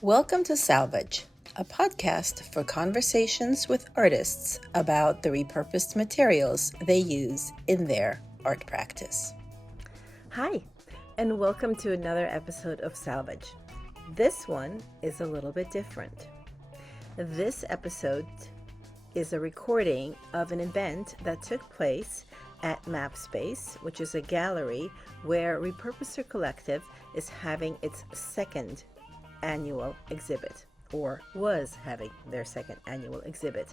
Welcome to Salvage, a podcast for conversations with artists about the repurposed materials they use in their art practice. Hi, and welcome to another episode of Salvage. This one is a little bit different. This episode is a recording of an event that took place at MAPSpace, which is a gallery where Repurposer Collective is having its second annual exhibit, or was having their second annual exhibit.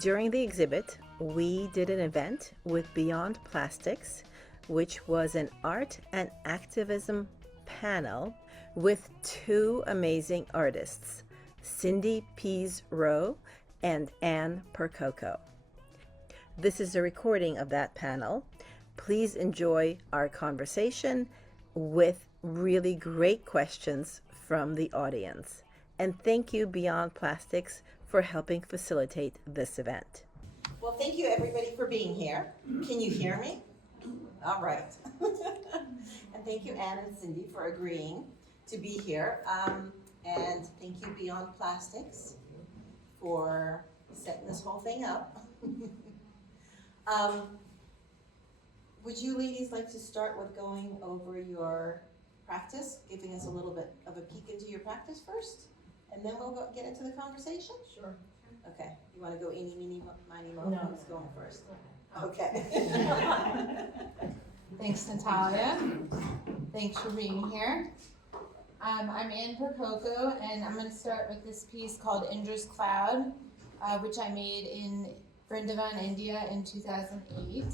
During the exhibit, we did an event with Beyond Plastics, which was an art and activism panel with two amazing artists, Cindy Pease and Anne Percoco. This is a recording of that panel. Please enjoy our conversation with really great questions from the audience. And thank you, Beyond Plastics, for helping facilitate this event. Well, thank you, everybody, for being here. Can you hear me? All right. And thank you, Anne and Cindy, for agreeing to be here. And thank you, Beyond Plastics, for setting this whole thing up. Would you ladies like to start with going over your practice, giving us a little bit of a peek into your practice first, and then we'll get into the conversation? Sure. Okay. You want to go eeny, meeny, miny, mo? No. Who's going first? Okay. Thanks, Natalia. Thanks for being here. I'm Anne Percoco, and I'm going to start with this piece called Indra's Cloud, which I made in Vrindavan, India in 2008.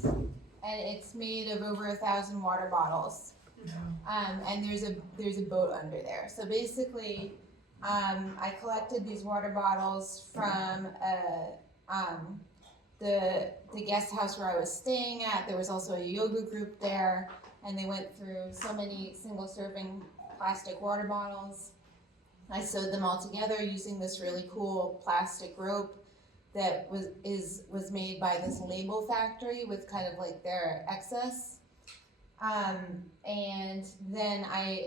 And it's made of over 1,000 water bottles. And there's a boat under there. So basically, I collected these water bottles from the guest house where I was staying at. There was also a yoga group there, and they went through so many single-serving plastic water bottles. I sewed them all together using this really cool plastic rope that was made by this label factory with kind of like their excess. And then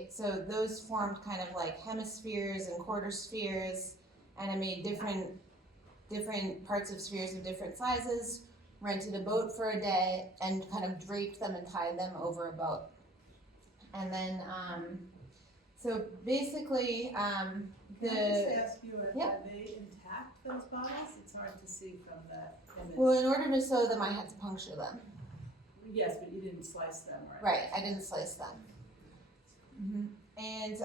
so those formed kind of like hemispheres and quarter spheres, and I made different parts of spheres of different sizes, rented a boat for a day, and kind of draped them and tied them over a boat. And then, so basically, Can I just ask you, are they intact, those bottles? It's hard to see from that image. well, in order to sew them, I had to puncture them. Yes, but you didn't slice them, right? Right, I didn't slice them. Mm-hmm. And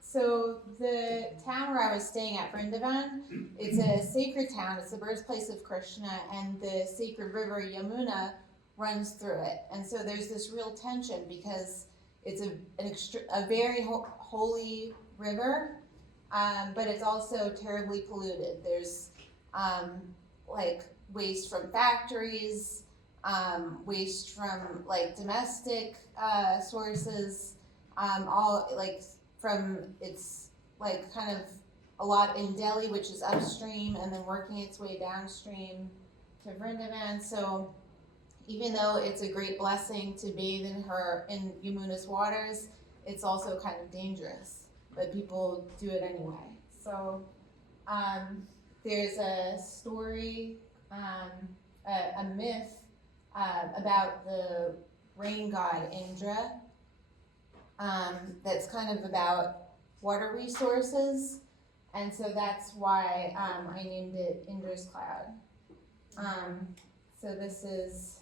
so the town where I was staying at, Vrindavan, it's a sacred town. It's the birthplace of Krishna, and the sacred river Yamuna runs through it. And so there's this real tension because it's a very holy river, but it's also terribly polluted. There's like waste from factories, waste from like domestic sources, all like from it's like kind of a lot in Delhi, which is upstream, and then working its way downstream to Vrindavan. So even though it's a great blessing to bathe in Yamuna's waters, it's also kind of dangerous, but people do it anyway. So there's a story, a myth about the rain god Indra, that's kind of about water resources, and so that's why I named it Indra's Cloud. So this is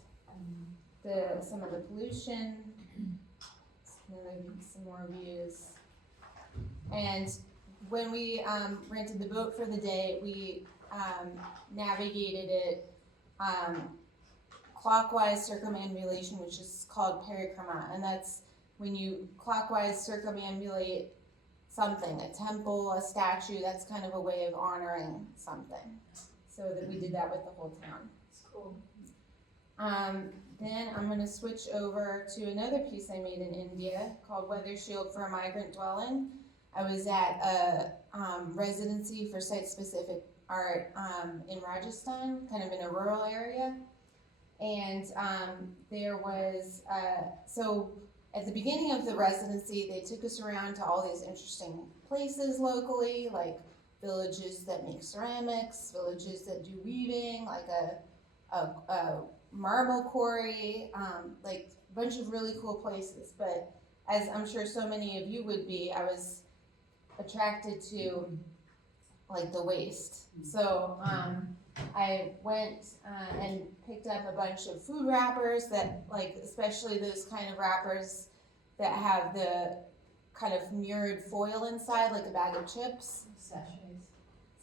some of the pollution, some more views, and when we rented the boat for the day, we navigated it clockwise circumambulation, which is called parikrama, and that's when you clockwise circumambulate something, a temple, a statue. That's kind of a way of honoring something. So that we did that with the whole town. It's cool. Then I'm going to switch over to another piece I made in India called Weather Shield for a Migrant Dwelling. I was at a residency for site-specific art in Rajasthan, kind of in a rural area. And there was, so at the beginning of the residency, they took us around to all these interesting places locally, like villages that make ceramics, villages that do weaving, like a marble quarry, like a bunch of really cool places. But as I'm sure so many of you would be, I was attracted to like the waste. So I went and picked up a bunch of food wrappers that, like, especially those kind of wrappers that have the kind of mirrored foil inside, like a bag of chips.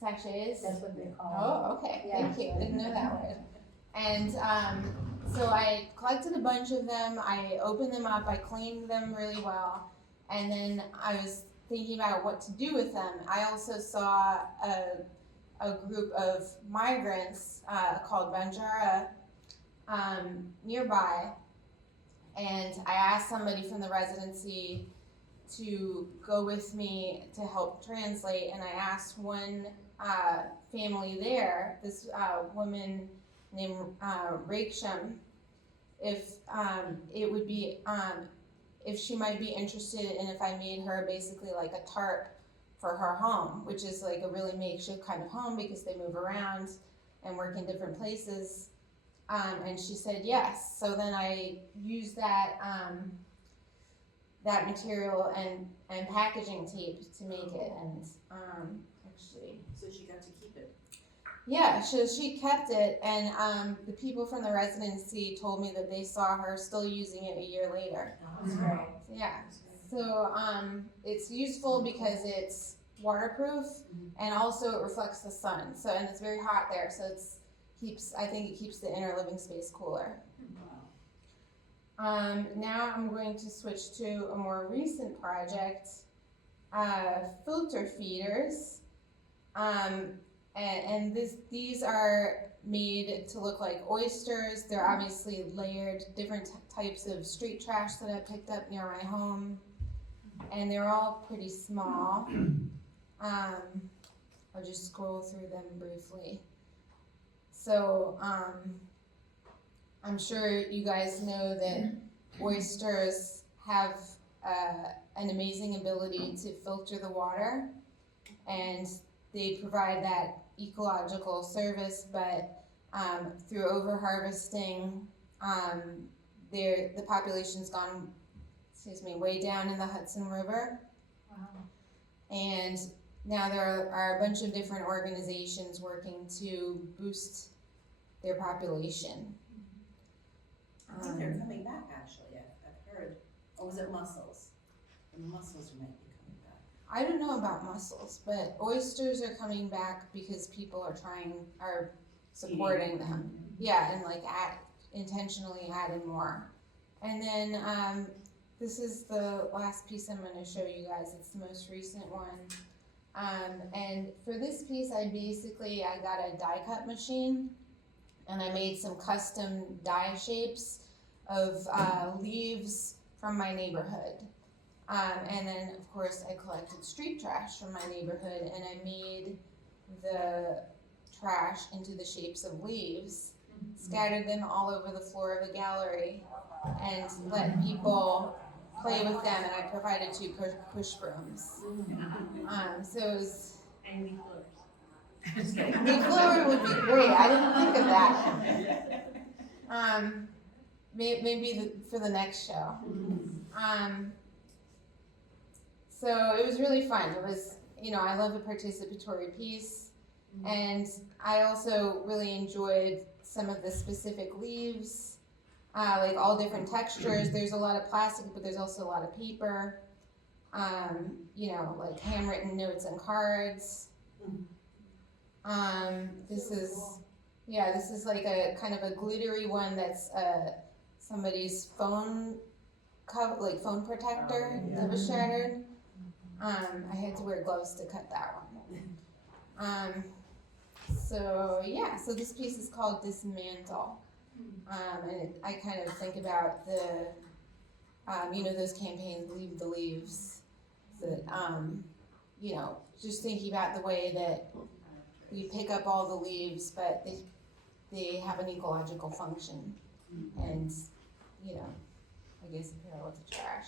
Sachets? That's what they call Oh, okay, thank you, I didn't know that word. And so I collected a bunch of them, I opened them up, I cleaned them really well, and then I was thinking about what to do with them. I also saw a group of migrants called Banjara nearby, and I asked somebody from the residency to go with me to help translate, and I asked one family there, this woman named Rakesham, if it would be, if she might be interested in if I made her basically like a tarp for her home, which is like a really makeshift kind of home because they move around and work in different places. And she said yes. So then I used that that material and packaging tape to make it, and actually. So she got to keep it. Yeah, so she kept it, and the people from the residency told me that they saw her still using it a year later. That's great. Yeah. So it's useful because it's waterproof, and also it reflects the sun. So, and it's very hot there, so I think it keeps the inner living space cooler. Now I'm going to switch to a more recent project, filter feeders. And these are made to look like oysters. They're obviously layered, different types of street trash that I picked up near my home. And they're all pretty small. I'll just scroll through them briefly. So I'm sure you guys know that oysters have an amazing ability to filter the water, and they provide that ecological service, but through over-harvesting, the population's gone, way down in the Hudson River. Wow. And now there are a bunch of different organizations working to boost their population. I think they're coming back, actually, I've heard. Or was it mussels? The mussels might be coming back. I don't know about mussels, but oysters are coming back because people are supporting them. Yeah, and like intentionally adding more. And then this is the last piece I'm going to show you guys. It's the most recent one. And for this piece, I got a die cut machine, and I made some custom die shapes of leaves from my neighborhood. And then, of course, I collected street trash from my neighborhood, and I made the trash into the shapes of leaves, scattered them all over the floor of the gallery, and let people play with them, and I provided 2 push brooms. So it was... And leaf blowers. Leaf blower would be great. I didn't think of that. Maybe for the next show. So it was really fun. It was, I love a participatory piece, and I also really enjoyed some of the specific leaves, like all different textures. There's a lot of plastic, but there's also a lot of paper, like handwritten notes and cards. This is like a kind of a glittery one that's somebody's phone cover, like phone protector that was shattered. I had to wear gloves to cut that one. So this piece is called Dismantle. And I kind of think about the, those campaigns, Leave the Leaves, that, just thinking about the way that we pick up all the leaves, but they have an ecological function. And, I guess parallel to trash.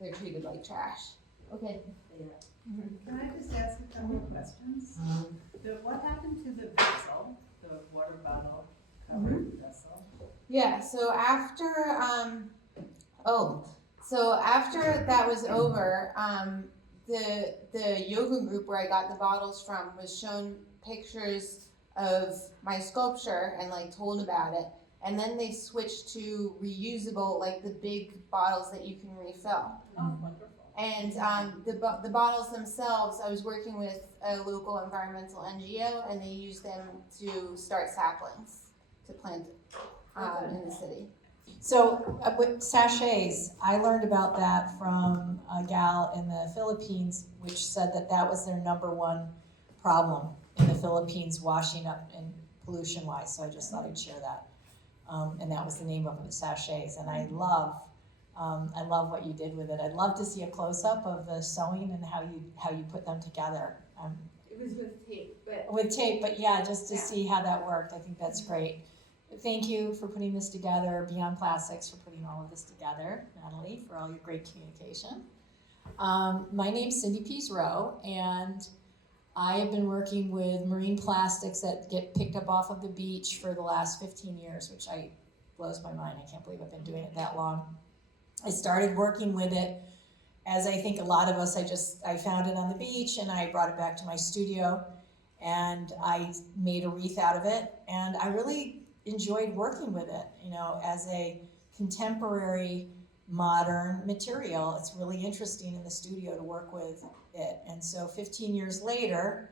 They're treated like trash. Okay. Can I just ask a couple of questions? What happened to the vessel, the water bottle covered vessel? Yeah, so after after that was over, the yoga group where I got the bottles from was shown pictures of my sculpture and like told about it. And then they switched to reusable, like the big bottles that you can refill. Oh, wonderful. And the bottles themselves, I was working with a local environmental NGO, and they used them to start saplings to plant in the city. So with sachets, I learned about that from a gal in the Philippines, which said that that was their #1 problem in the Philippines, washing up and pollution-wise. So I just thought I'd share that. And that was the name of it, sachets. And I love what you did with it. I'd love to see a close-up of the sewing and how you put them together. It was with tape, but With tape, but yeah, just to see how that worked. I think that's great. Thank you for putting this together, Beyond Plastics for putting all of this together, Natalie, for all your great communication. My name's Cindy Pease Rowe, and I have been working with marine plastics that get picked up off of the beach for the last 15 years, which blows my mind. I can't believe I've been doing it that long. I started working with it, as I think a lot of us, I found it on the beach and I brought it back to my studio and I made a wreath out of it, and I really enjoyed working with it, as a contemporary modern material. It's really interesting in the studio to work with it. And so 15 years later,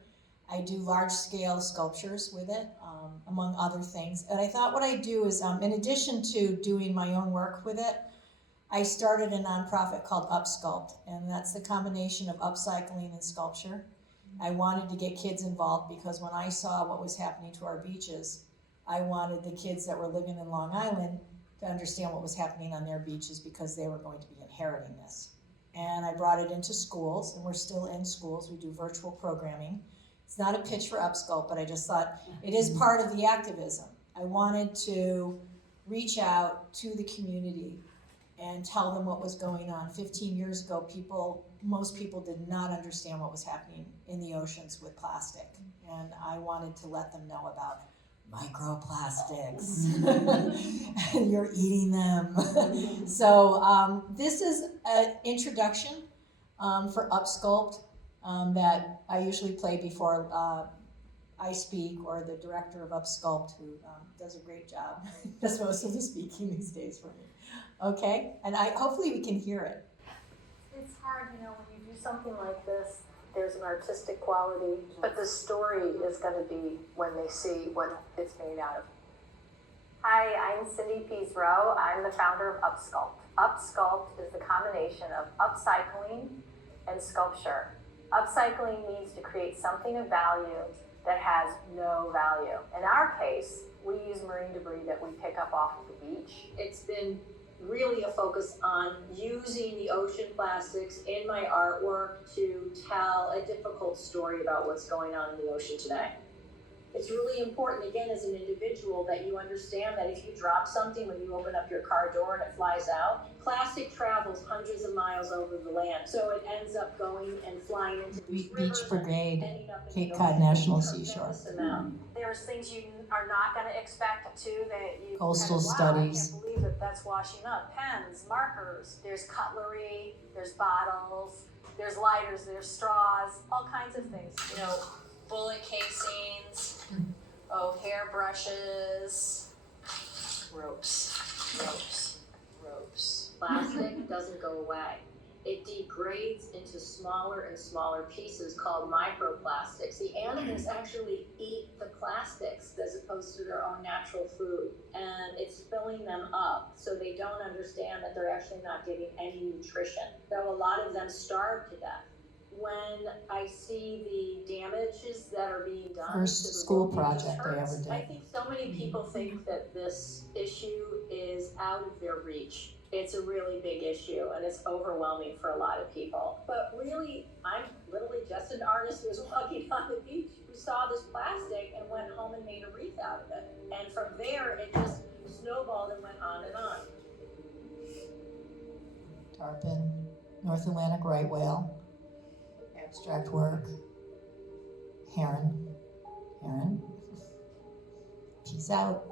I do large-scale sculptures with it, among other things. And I thought what I'd do is, in addition to doing my own work with it, I started a nonprofit called UpSculpt, and that's the combination of upcycling and sculpture. I wanted to get kids involved because when I saw what was happening to our beaches, I wanted the kids that were living in Long Island to understand what was happening on their beaches because they were going to be inheriting this. And I brought it into schools, and we're still in schools. We do virtual programming. It's not a pitch for UpSculpt, but I just thought it is part of the activism. I wanted to reach out to the community and tell them what was going on. 15 years ago, most people did not understand what was happening in the oceans with plastic. And I wanted to let them know about microplastics, and you're eating them. So this is an introduction for UpSculpt that I usually play before I speak, or the director of UpSculpt, who does a great job, does most of the speaking these days for me. Okay, and hopefully we can hear it. It's hard, when you do something like this, there's an artistic quality, but the story is going to be when they see what it's made out of. Hi, I'm Cindy Pease Rowe. I'm the founder of UpSculpt. UpSculpt is the combination of upcycling and sculpture. Upcycling means to create something of value that has no value. In our case, we use marine debris that we pick up off of the beach. It's been really a focus on using the ocean plastics in my artwork to tell a difficult story about what's going on in the ocean today. It's really important, again, as an individual, that you understand that if you drop something when you open up your car door and it flies out, plastic travels hundreds of miles over the land. So it ends up going and flying into these rivers. Beach Brigade, Cape Cod National Seashore. There's things you are not going to expect too that you Coastal wow, studies. I can't believe that's washing up. Pens, markers, there's cutlery, there's bottles, there's lighters, there's straws, all kinds of things. Bullet casings, hairbrushes, ropes. Plastic doesn't go away. It degrades into smaller and smaller pieces called microplastics. The animals actually eat the plastics as opposed to their own natural food, and it's filling them up, so they don't understand that they're actually not getting any nutrition. So a lot of them starve to death. When I see the damages that are being done, First to the school world, project I ever did. I think so many people think that this issue is out of their reach. It's a really big issue, and it's overwhelming for a lot of people. But really, I'm literally just an artist who was walking on the beach who saw this plastic and went home and made a wreath out of it. And from there, it just snowballed and went on and on. tarpon, North Atlantic right whale, abstract work, heron, peace out.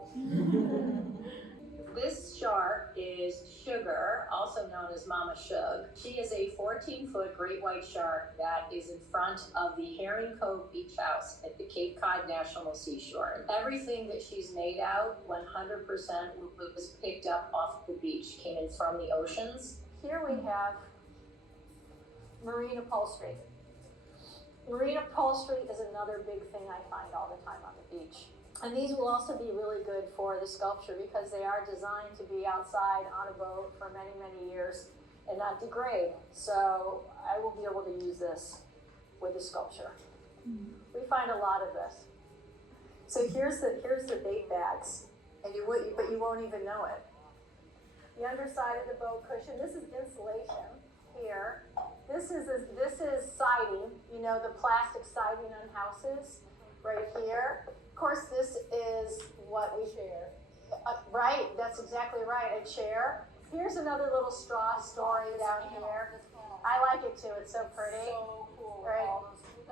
This shark is Sugar, also known as Mama Shug. She is a 14-foot great white shark that is in front of the Herring Cove Beach House at the Cape Cod National Seashore. And everything that she's made out, 100% was picked up off the beach, came in from the oceans. Here we have marine upholstery. Marine upholstery is another big thing I find all the time on the beach. And these will also be really good for the sculpture because they are designed to be outside on a boat for many, many years and not degrade. So I will be able to use this with the sculpture. We find a lot of this. So here's the bait bags, and but you won't even know it. The underside of the boat cushion. This is insulation here. This is siding. You know, the plastic siding on houses right here. Of course, this is what we share. Right, that's exactly right, a chair. Here's another little straw story down here. I like it too, it's so pretty. So cool. Right,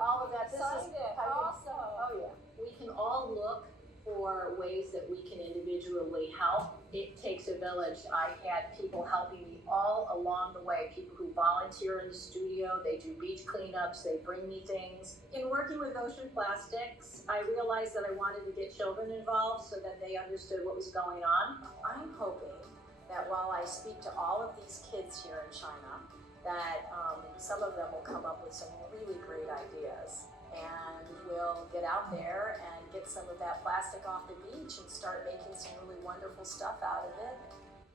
all of that. This is also. Oh yeah. We can all look for ways that we can individually help. It takes a village. I had people helping me all along the way, people who volunteer in the studio, they do beach cleanups, they bring me things. In working with ocean plastics, I realized that I wanted to get children involved so that they understood what was going on. I'm hoping that while I speak to all of these kids here in China, that some of them will come up with some really great ideas. And we'll get out there and get some of that plastic off the beach and start making some really wonderful stuff out of it.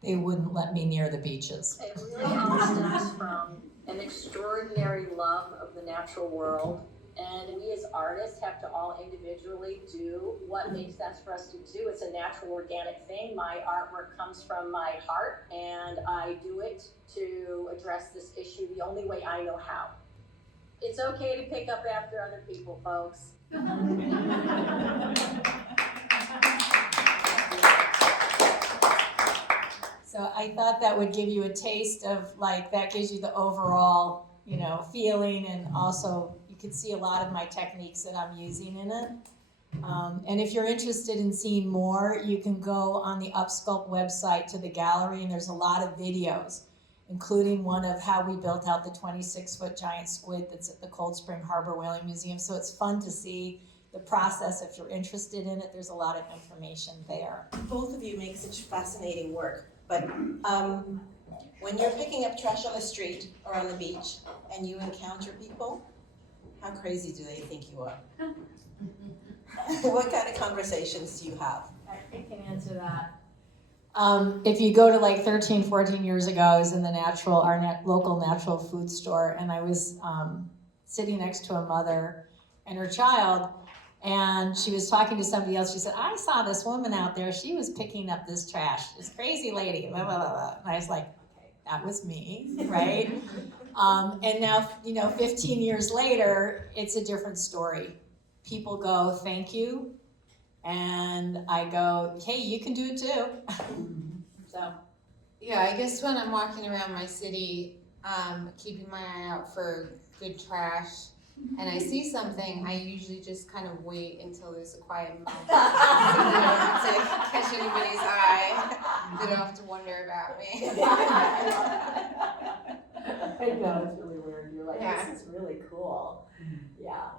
They wouldn't let me near the beaches. It really all stems from an extraordinary love of the natural world. And we as artists have to all individually do what makes sense for us to do. It's a natural, organic thing. My artwork comes from my heart, and I do it to address this issue the only way I know how. It's okay to pick up after other people, folks. So I thought that would give you a taste of, like, that gives you the overall, you know, feeling, and also you can see a lot of my techniques that I'm using in it. And if you're interested in seeing more, you can go on the UpSculpt website to the gallery, and there's a lot of videos, including one of how we built out the 26-foot giant squid that's at the Cold Spring Harbor Whaling Museum. So it's fun to see the process. If you're interested in it, there's a lot of information there. Both of you make such fascinating work, but when you're picking up trash on the street or on the beach and you encounter people, how crazy do they think you are? What kind of conversations do you have? I can answer that. If you go to like 13, 14 years ago, I was in the local natural food store, and I was sitting next to a mother and her child, and she was talking to somebody else. She said, I saw this woman out there. She was picking up this trash, this crazy lady, blah, blah, blah, blah. And I was like, okay, that was me, right? And now, 15 years later, it's a different story. People go, thank you. And I go, hey, you can do it too. So. Yeah, I guess when I'm walking around my city, keeping my eye out for good trash, and I see something, I usually just kind of wait until there's a quiet moment to catch anybody's eye. They don't have to wonder about me. I know, it's really weird. You're like, Yeah. This is really cool. Yeah,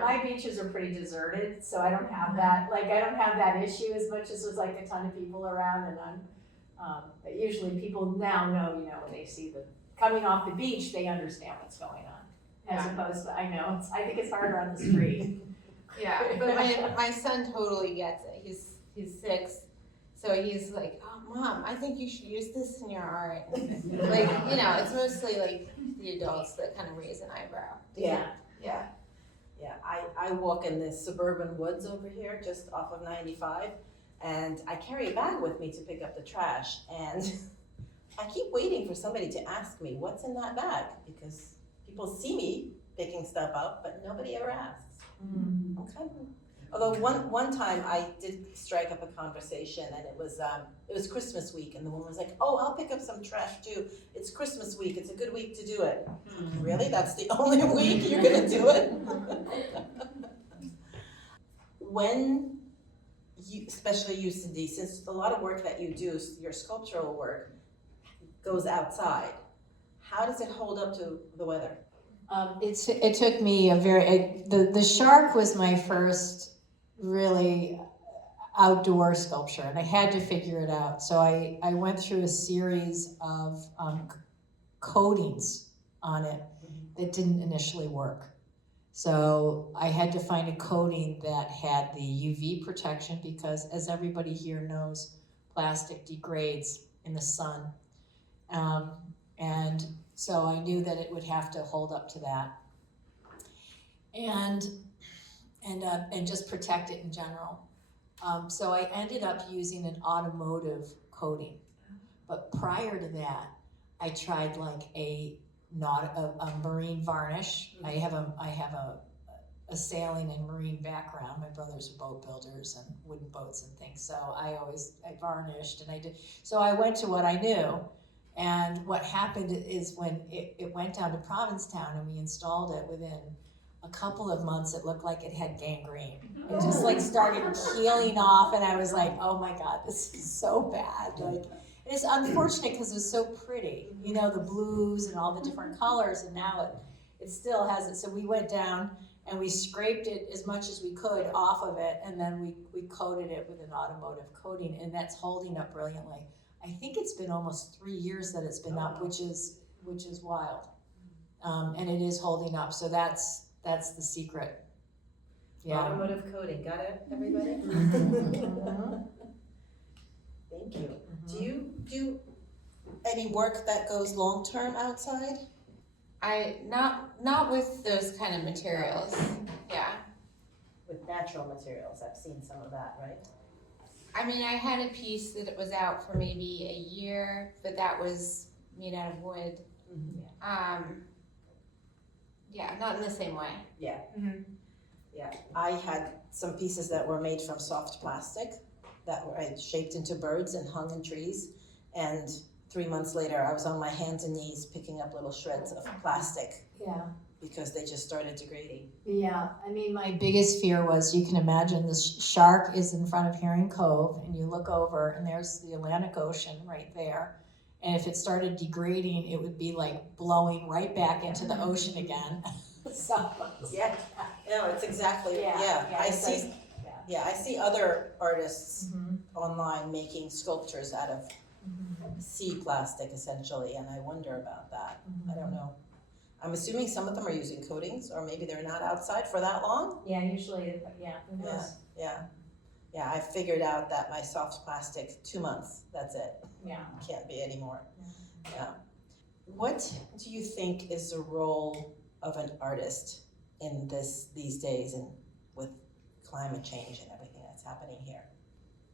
my beaches are pretty deserted, so I don't have that. Like, I don't have that issue as much as there's like a ton of people around, and but usually people now know, when they see the coming off the beach, they understand what's going on. As opposed to, I think it's harder on the street. Yeah, but my son totally gets it. He's 6, so he's like, oh, Mom, I think you should use this in your art. Like, it's mostly like the adults that kind of raise an eyebrow. Yeah. Yeah. Yeah, I walk in the suburban woods over here, just off of 95, and I carry a bag with me to pick up the trash, and I keep waiting for somebody to ask me, what's in that bag? Because people see me picking stuff up, but nobody ever asks. I'm kind of Although one time I did strike up a conversation, and it was Christmas week, and the woman was like, "Oh, I'll pick up some trash too. It's Christmas week. It's a good week to do it." Really? That's the only week you're gonna do it? When you, especially you, Cindy, since a lot of work that you do, your sculptural work, goes outside, how does it hold up to the weather? It took me the shark was my first really outdoor sculpture, and I had to figure it out. So I went through a series of coatings on it that didn't initially work. So I had to find a coating that had the UV protection, because as everybody here knows, plastic degrades in the sun. And so I knew that it would have to hold up to that. And just protect it in general. So I ended up using an automotive coating. But prior to that, I tried like a marine varnish. I have a sailing and marine background. My brothers are boat builders and wooden boats and things. So I varnished, and I did. So I went to what I knew. And what happened is when it went down to Provincetown and we installed it, within a couple of months, it looked like it had gangrene. It just like started peeling off, and I was like, oh my God, this is so bad. Like, it's unfortunate because it's so pretty, you know, the blues and all the different colors, and now it still has it. So we went down and we scraped it as much as we could off of it, and then we coated it with an automotive coating, and that's holding up brilliantly. I think it's been almost 3 years that it's been up, which is wild, and it is holding up. So that's the secret. Yeah. Automotive coating, got it, everybody? Thank you. Do you do any work that goes long-term outside? Not with those kind of materials. Yeah. With natural materials, I've seen some of that, right? I mean, I had a piece that it was out for maybe a year, but that was made out of wood. Yeah, not in the same way. Yeah. Yeah, I had some pieces that were made from soft plastic that were shaped into birds and hung in trees. And 3 months later, I was on my hands and knees picking up little shreds of plastic. Yeah. Because they just started degrading. Yeah, I mean, my biggest fear was, you can imagine this shark is in front of Herring Cove, and you look over and there's the Atlantic Ocean right there. And if it started degrading, it would be like blowing right back into the ocean again. So, Yeah, no, it's exactly, I see other artists online making sculptures out of sea plastic essentially, and I wonder about that. I don't know. I'm assuming some of them are using coatings, or maybe they're not outside for that long. Yeah, usually, Yeah, I figured out that my soft plastic, 2 months, that's it. Yeah. Can't be anymore. Yeah. What do you think is the role of an artist in these days, and with climate change and everything that's happening here?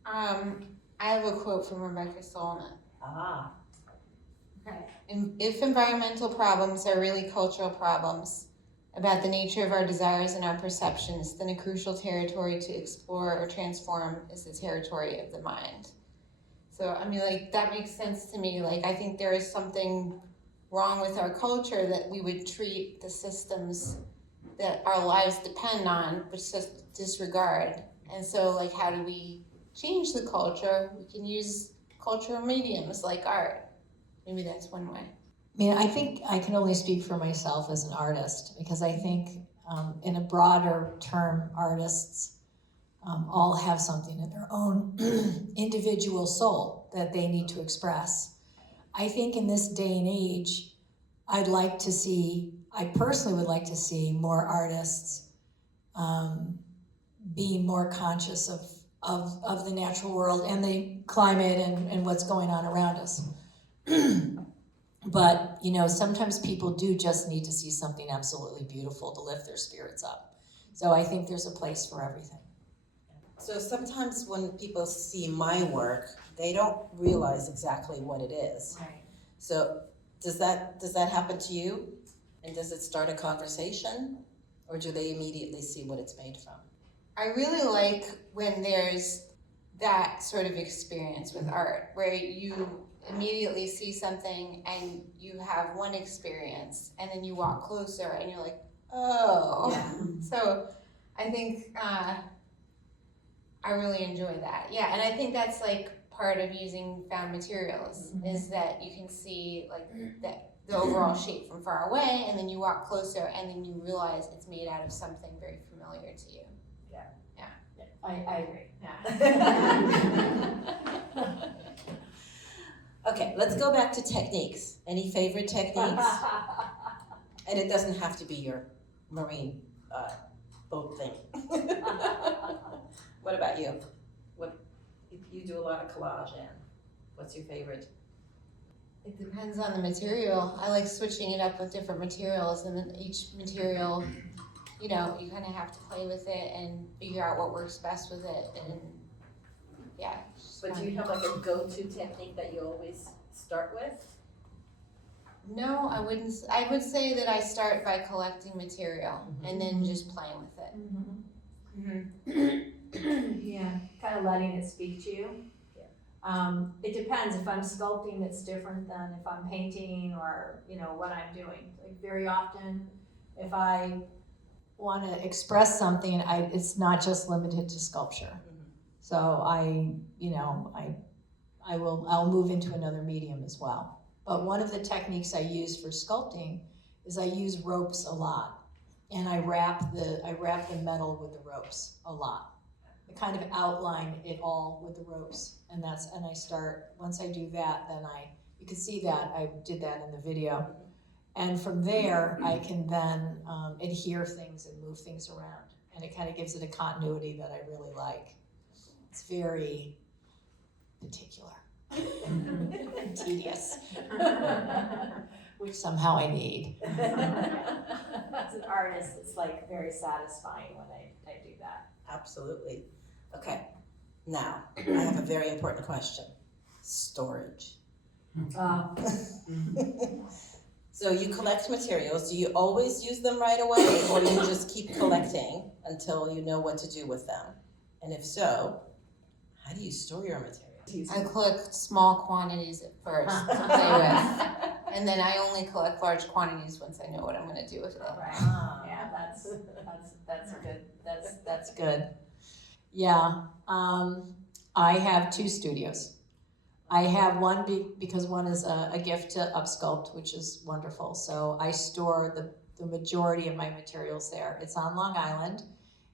I have a quote from Rebecca Solnit. Okay. If environmental problems are really cultural problems about the nature of our desires and our perceptions, then a crucial territory to explore or transform is the territory of the mind. So, I mean, like, that makes sense to me. Like, I think there is something wrong with our culture that we would treat the systems that our lives depend on, but just disregard. And so, like, how do we change the culture? We can use cultural mediums like art. Maybe that's one way. I mean, I think I can only speak for myself as an artist, because I think in a broader term, artists all have something in their own individual soul that they need to express. I think in this day and age, I personally would like to see more artists being more conscious of the natural world and the climate and what's going on around us. But, you know, sometimes people do just need to see something absolutely beautiful to lift their spirits up. So I think there's a place for everything. So sometimes when people see my work, they don't realize exactly what it is. Right. So does that happen to you? And does it start a conversation? Or do they immediately see what it's made from? I really like when there's that sort of experience with art where you immediately see something and you have one experience and then you walk closer and you're like, oh. Yeah. So I think I really enjoy that. Yeah, and I think that's like part of using found materials is that you can see like the overall shape from far away, and then you walk closer and then you realize it's made out of something very familiar to you. I agree. Okay, let's go back to techniques. Any favorite techniques? And it doesn't have to be your marine boat thing. What about you? You do a lot of collage, Anne. What's your favorite? It depends on the material. I like switching it up with different materials, and then each material, you know, you kind of have to play with it and figure out what works best with it, and yeah. it's But do fun. you have like a go-to technique that you always start with? No, I wouldn't. I would say that I start by collecting material and then just playing with it. Yeah, kind of letting it speak to you. It depends. If I'm sculpting, it's different than if I'm painting or, you know, what I'm doing. Like very often, if I want to express something, it's not just limited to sculpture. So I'll move into another medium as well. But one of the techniques I use for sculpting is I use ropes a lot, and I wrap the metal with the ropes a lot. I kind of outline it all with the ropes, and I start, once I do that, then you can see that I did that in the video. And from there, I can then adhere things and move things around, and it kind of gives it a continuity that I really like. It's very particular and tedious, which somehow I need. As an artist, it's like very satisfying when I do that. Absolutely. Okay, now, I have a very important question. Storage. So you collect materials, do you always use them right away, or do you just keep collecting until you know what to do with them? And if so, how do you store your materials? I collect small quantities at first to play with, and then I only collect large quantities once I know what I'm going to do with it. Right. Yeah, that's good. That's good. Yeah. I have 2 studios. I have one because one is a gift to UpSculpt, which is wonderful. So I store the majority of my materials there. It's on Long Island,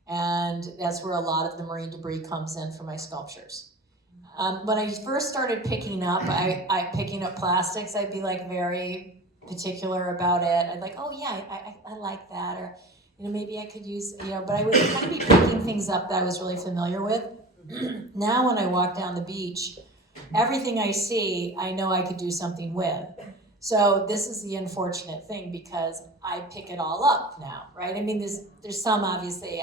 and that's where a lot of the marine debris comes in for my sculptures. When I first started picking up plastics, I'd be like very particular about it. I'd like, oh yeah, I like that, or you know, maybe I could use, you know, but I would kind of be picking things up that I was really familiar with. Now when I walk down the beach, everything I see, I know I could do something with. So this is the unfortunate thing, because I pick it all up now, right? I mean, there's some obviously,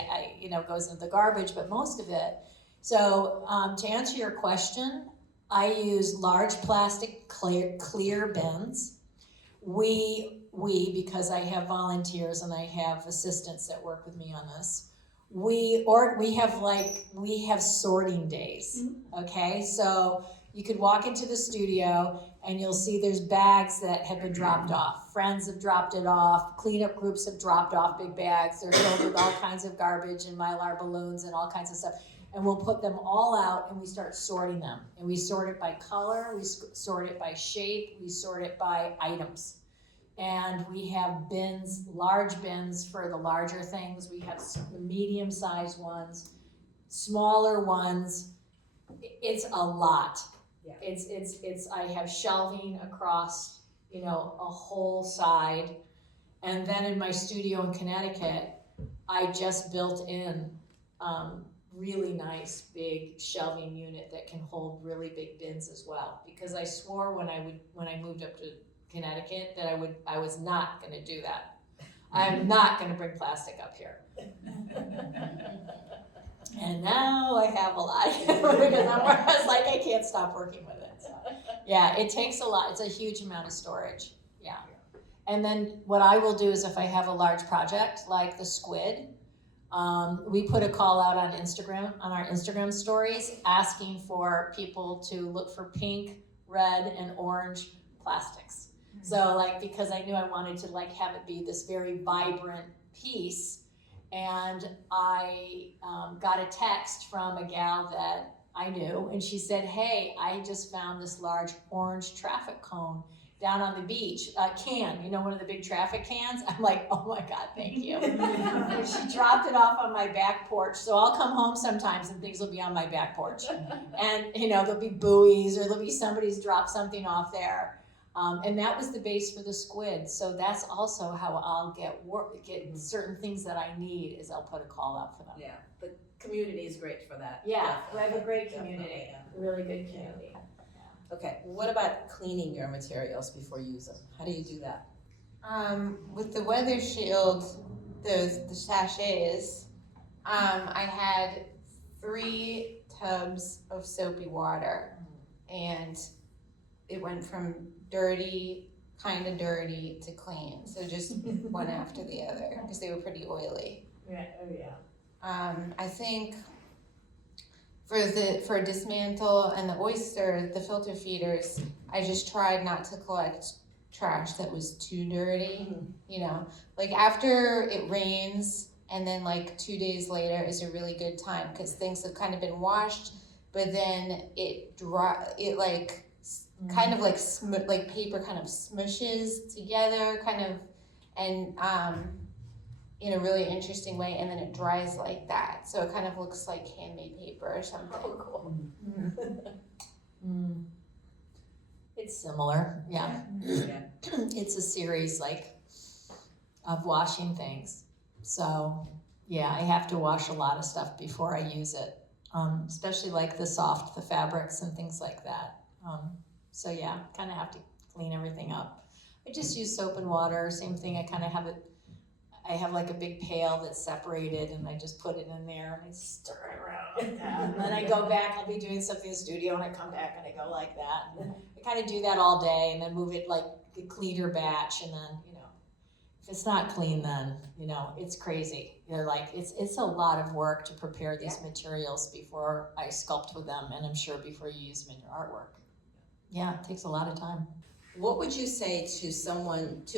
goes into the garbage, but most of it. So to answer your question, I use large plastic clear bins. We, because I have volunteers and I have assistants that work with me on this, we have sorting days, okay? So you could walk into the studio and you'll see there's bags that have been dropped off. Friends have dropped it off, cleanup groups have dropped off big bags. They're filled with all kinds of garbage and Mylar balloons and all kinds of stuff. And we'll put them all out and we start sorting them. And we sort it by color, we sort it by shape, we sort it by items. And we have bins, large bins for the larger things. We have the medium-sized ones, smaller ones. It's a lot. Yeah. It's. I have shelving across, a whole side. And then in my studio in Connecticut, I just built in really nice big shelving unit that can hold really big bins as well. Because I swore when I moved up to Connecticut that I was not going to do that. I'm not going to bring plastic up here. And now I have a lot because I was like, I can't stop working with it. So, yeah, it takes a lot. It's a huge amount of storage. Yeah. And then what I will do is if I have a large project like the squid, We put a call out on Instagram, on our Instagram stories, asking for people to look for pink, red, and orange plastics. So like, because I knew I wanted to like have it be this very vibrant piece, and I got a text from a gal that I knew, and she said, hey, I just found this large orange traffic cone down on the beach, can, you know, one of the big traffic cans. I'm like, oh my God, thank you. And she dropped it off on my back porch. So I'll come home sometimes and things will be on my back porch. And, you know, there'll be buoys or there'll be somebody's dropped something off there. And that was the base for the squid. So that's also how I'll get certain things that I need, is I'll put a call out for them. Yeah, the community is great for that. Yeah, we Definitely. have a great community, Definitely, yeah. really good community. Okay, what about cleaning your materials before you use them? How do you do that? With the weather shield, the sachets, I had 3 tubs of soapy water, and it went from dirty, kind of dirty, to clean. So just one after the other, because they were pretty oily. Yeah, oh yeah. I think for dismantle and the oyster, the filter feeders, I just tried not to collect trash that was too dirty. You know, like after it rains and then like 2 days later is a really good time, because things have kind of been washed, but then it like kind of like paper kind of smushes together, kind of, and in a really interesting way, and then it dries like that. So it kind of looks like handmade paper or something. Oh, cool. It's similar, yeah. Yeah. It's a series like of washing things. So yeah, I have to wash a lot of stuff before I use it, especially like the fabrics and things like that. So yeah, kind of have to clean everything up. I just use soap and water, same thing. I have like a big pail that's separated, and I just put it in there and I stir it around like that. And then I go back, I'll be doing something in the studio, and I come back and I go like that. And I kind of do that all day, and then move it like a cleaner batch, and then, you know, if it's not clean, then, you know, it's crazy. You're like, it's a lot of work to prepare these materials before I sculpt with them, and I'm sure before you use them in your artwork. Yeah, it takes a lot of time. What would you say to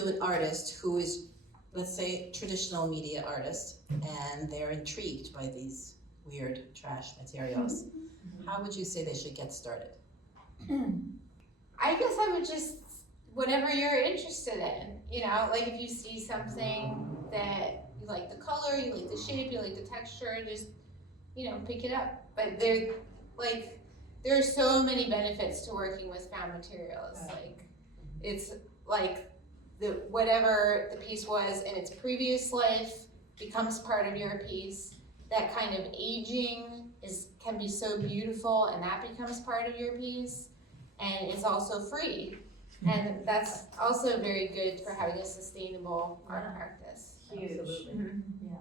an artist who is, let's say, traditional media artist, and they're intrigued by these weird trash materials? How would you say they should get started? I guess I would just, whatever you're interested in, you know, like if you see something that you like the color, you like the shape, you like the texture, just, you know, pick it up. But there are so many benefits to working with found materials. Like, it's like whatever the piece was in its previous life becomes part of your piece. That kind of aging can be so beautiful, and that becomes part of your piece. And it's also free. And that's also very good for having a sustainable art practice. Huge. Absolutely. Yeah,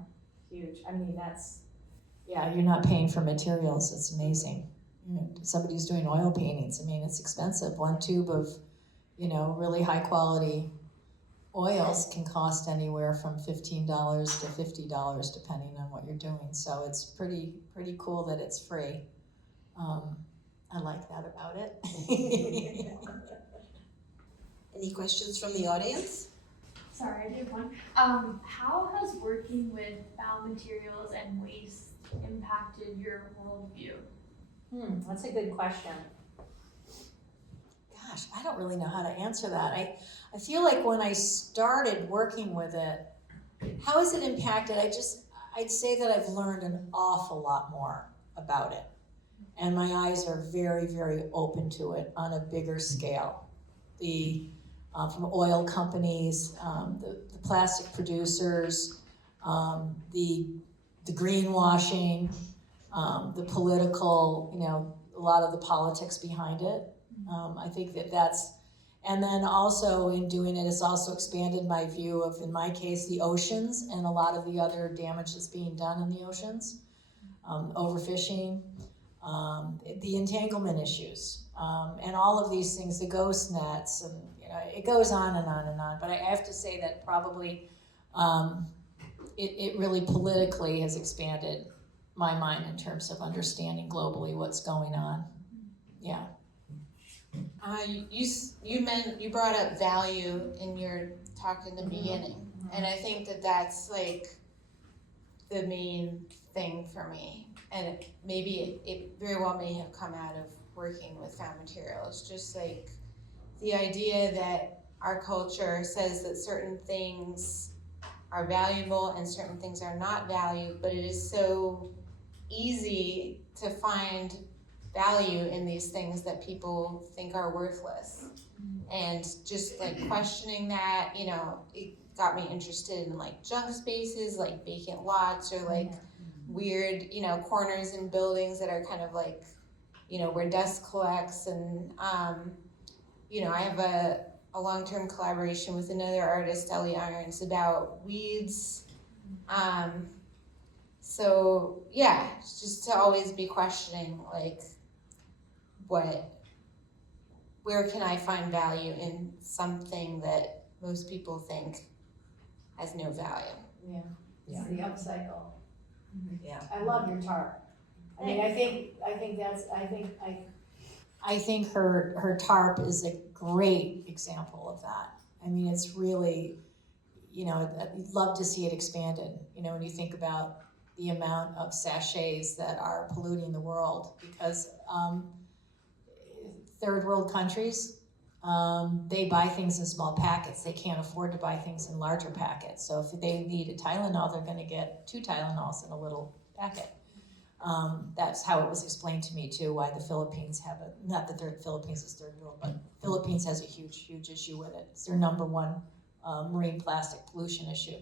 huge. I mean, you're not paying for materials. It's amazing. You know, somebody who's doing oil paintings, I mean, it's expensive. One tube of, you know, really high quality oils can cost anywhere from $15 to $50 depending on what you're doing. So it's pretty cool that it's free. I like that about it. Any questions from the audience? Sorry, I did one. How has working with found materials and waste impacted your worldview? That's a good question. Gosh, I don't really know how to answer that. I feel like when I started working with it, how has it impacted? I'd say that I've learned an awful lot more about it. And my eyes are very, very open to it on a bigger scale. From oil companies, the plastic producers, the greenwashing, the political, you know, a lot of the politics behind it. I think that's, and then also in doing it, it's also expanded my view of, in my case, the oceans and a lot of the other damage that's being done in the oceans, overfishing, the entanglement issues, and all of these things, the ghost nets, and it goes on and on and on. But I have to say that probably it really politically has expanded my mind in terms of understanding globally what's going on. Yeah. You brought up value in your talk in the beginning, and I think that's like the main thing for me. And it very well may have come out of working with found materials, just like the idea that our culture says that certain things are valuable and certain things are not valued, but it is so easy to find value in these things that people think are worthless. And just like questioning that, it got me interested in like junk spaces, like vacant lots, or like weird, corners in buildings that are kind of like, where dust collects. And, I have a long-term collaboration with another artist, Ellie Irons, about weeds. So yeah, just to always be questioning, like, where can I find value in something that most people think has no value? Yeah. It's the upcycle. Yeah. I love your tarp. I mean, I think her tarp is a great example of that. I mean, it's really, I'd love to see it expanded. When you think about the amount of sachets that are polluting the world, because third world countries, they buy things in small packets. They can't afford to buy things in larger packets. So if they need a Tylenol, they're gonna get 2 Tylenols in a little packet. That's how it was explained to me too, why the Philippines have not that Philippines is third world, but Philippines has a huge, huge issue with it. It's their #1 marine plastic pollution issue.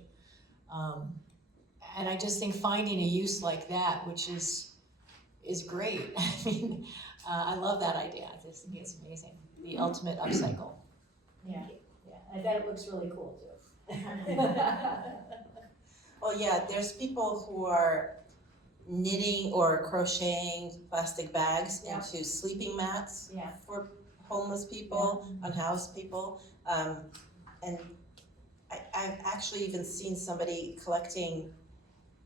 And I just think finding a use like that, which is great. I mean, I love that idea. I just think it's amazing. The ultimate upcycle. Yeah, and that looks really cool too. Well, yeah, there's people who are knitting or crocheting plastic bags into sleeping mats for homeless people, unhoused people. And I've actually even seen somebody collecting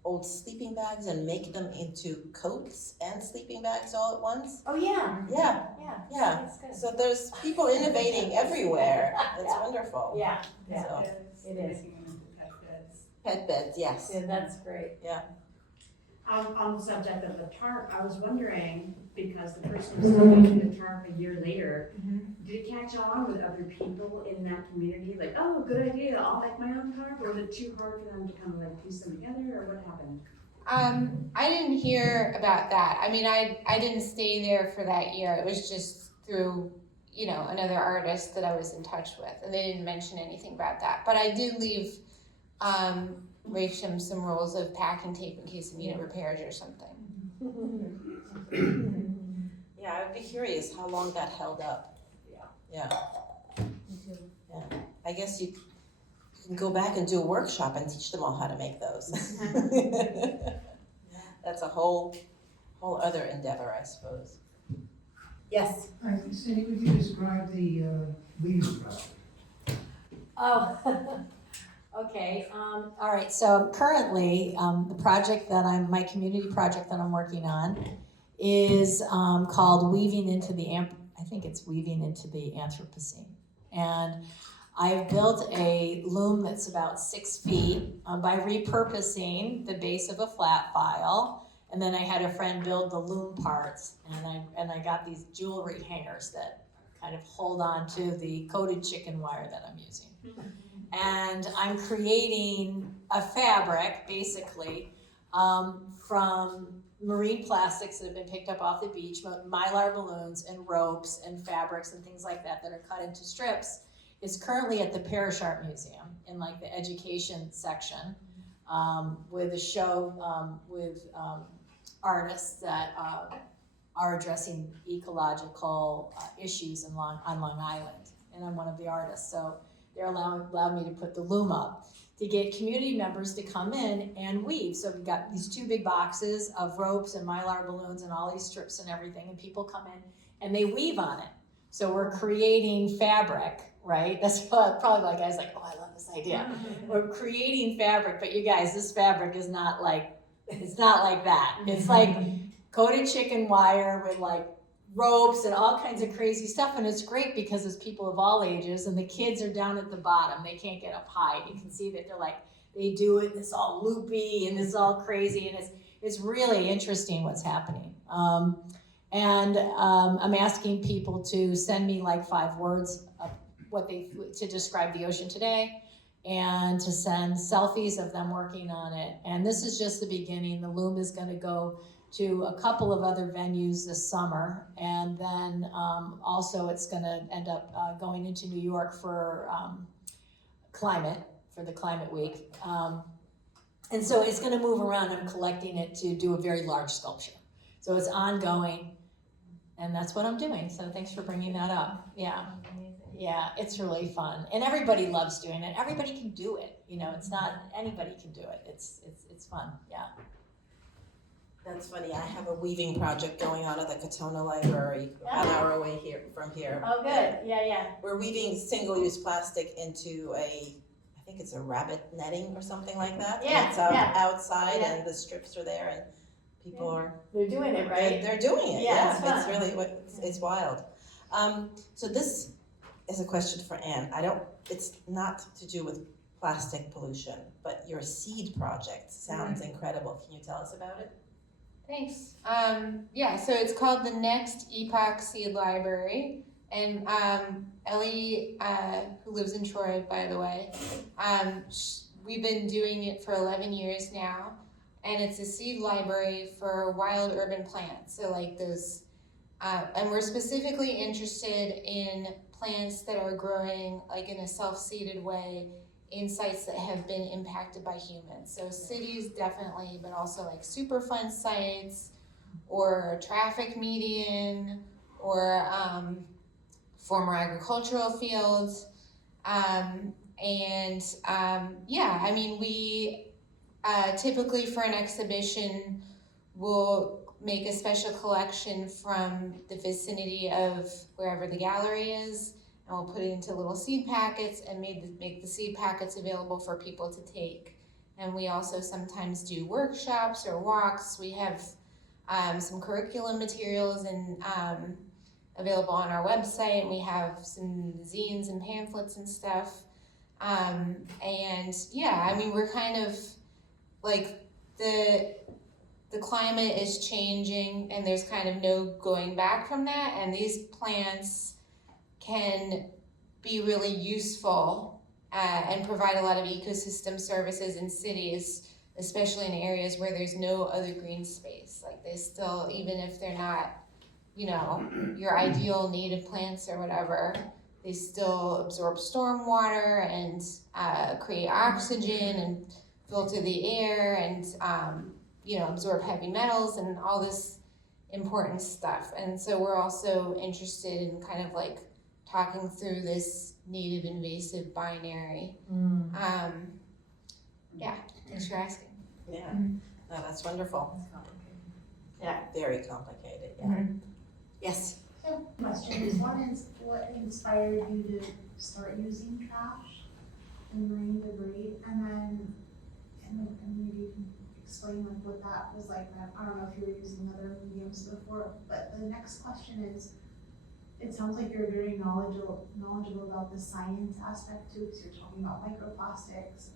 old sleeping bags and make them into coats and sleeping bags all at once. Oh, yeah. Yeah, yeah. That's good. So there's people innovating everywhere. It's wonderful. Yeah, So, it is. pet beds, yes. Yeah, that's great. On the subject of the tarp, I was wondering, because the person was making the tarp a year later, did it catch on with other people in that community? Like, oh, good idea, I'll make my own tarp? Or was it too hard for them to kind of like piece them together, or what happened? I didn't hear about that. I mean, I didn't stay there for that year. It was just through, another artist that I was in touch with, and they didn't mention anything about that. But I did leave Rachel some rolls of packing tape in case it needed repairs or something. Yeah, I would be curious how long that held up. Yeah. I guess you can go back and do a workshop and teach them all how to make those. That's a whole other endeavor, I suppose. Yes? Hi, Cindy, would you describe the leaves project? Oh, okay. All right. So currently, the project that my community project that I'm working on is called Weaving into the Anthropocene. And I've built a loom that's about 6 feet by repurposing the base of a flat file. And then I had a friend build the loom parts, and I got these jewelry hangers that kind of hold on to the coated chicken wire that I'm using. And I'm creating a fabric, basically, from marine plastics that have been picked up off the beach, mylar balloons and ropes and fabrics and things like that are cut into strips. It's currently at the Parish Art Museum in like the education section, with a show with artists that are addressing ecological issues on Long Island, and I'm one of the artists. So they're allowed me to put the loom up to get community members to come in and weave. So we've got these 2 big boxes of ropes and mylar balloons and all these strips and everything, and people come in and they weave on it. So we're creating fabric, right? That's probably why guys like, oh, I love this this idea. We're creating fabric, but you guys, this fabric is not like, it's not like that. It's like coated chicken wire with like ropes and all kinds of crazy stuff. And it's great because it's people of all ages and the kids are down at the bottom. They can't get up high. You can see that they're like, they do it, and it's all loopy and it's all crazy. And it's really interesting what's happening. I'm asking people to send me like 5 words of to describe the ocean today, and to send selfies of them working on it. And this is just the beginning. The loom is going to go to a couple of other venues this summer, and then also it's going to end up going into New York for the Climate Week. And so it's going to move around. I'm collecting it to do a very large sculpture. So it's ongoing, and that's what I'm doing. So thanks for bringing that up. Yeah. Yeah, it's really fun. And everybody loves doing it. Everybody can do it. You know, it's not, anybody can do it. It's fun, yeah. That's funny. I have a weaving project going on at the Katona Library, about an hour away from here. Oh, good. Yeah. We're weaving single-use plastic into I think it's a rabbit netting or something like that. Yeah, and it's outside, and the strips are there, and people are. They're doing it, right? They're doing it. Yeah, It's really it's wild. So this is a question for Anne. It's not to do with plastic pollution, but your seed project sounds incredible. Can you tell us about it? Thanks. So it's called the Next Epoch Seed Library, and Ellie, who lives in Troy, by the way, we've been doing it for 11 years now, and it's a seed library for wild urban plants. So like those, and we're specifically interested in plants that are growing like in a self-seeded way in sites that have been impacted by humans. So cities definitely, but also like Superfund sites or traffic median or former agricultural fields. We typically for an exhibition will make a special collection from the vicinity of wherever the gallery is, and we'll put it into little seed packets and make the seed packets available for people to take. And we also sometimes do workshops or walks. We have some curriculum materials and available on our website. We have some zines and pamphlets and stuff. We're kind of like the climate is changing and there's kind of no going back from that, and these plants can be really useful and provide a lot of ecosystem services in cities, especially in areas where there's no other green space. Like they still, even if they're not, your ideal native plants or whatever, they still absorb stormwater and create oxygen and filter the air and absorb heavy metals and all this important stuff. And so we're also interested in kind of like talking through this native invasive binary. Thanks for asking. Yeah, no, that's wonderful. Yeah. Very complicated, yeah. Yes? Two questions. One is, what inspired you to start using trash and marine debris? And maybe you can explain like what that was like. I don't know if you were using other mediums before, but the next question is, it sounds like you're very knowledgeable about the science aspect too, because you're talking about microplastics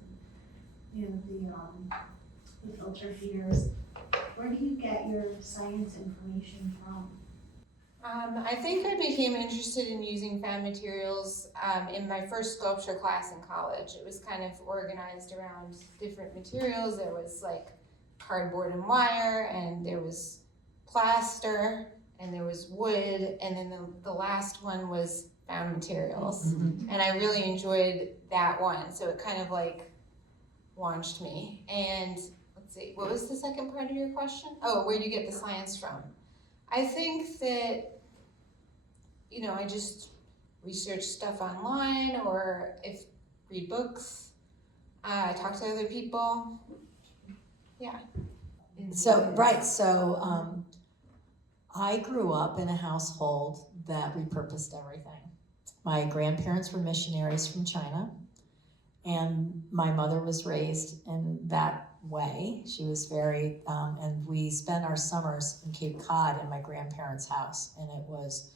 and the filter feeders. Where do you get your science information from? I think I became interested in using found materials in my first sculpture class in college. It was kind of organized around different materials. There was like cardboard and wire, and there was plaster, and there was wood, and then the last one was found materials. And I really enjoyed that one, so it kind of like launched me. And let's see, what was the second part of your question? Oh, where do you get the science from? I think that, I just research stuff online, or read books, talk to other people. Yeah. So I grew up in a household that repurposed everything. My grandparents were missionaries from China, And my mother was raised in that way. She was very, and we spent our summers in Cape Cod in my grandparents' house, and it was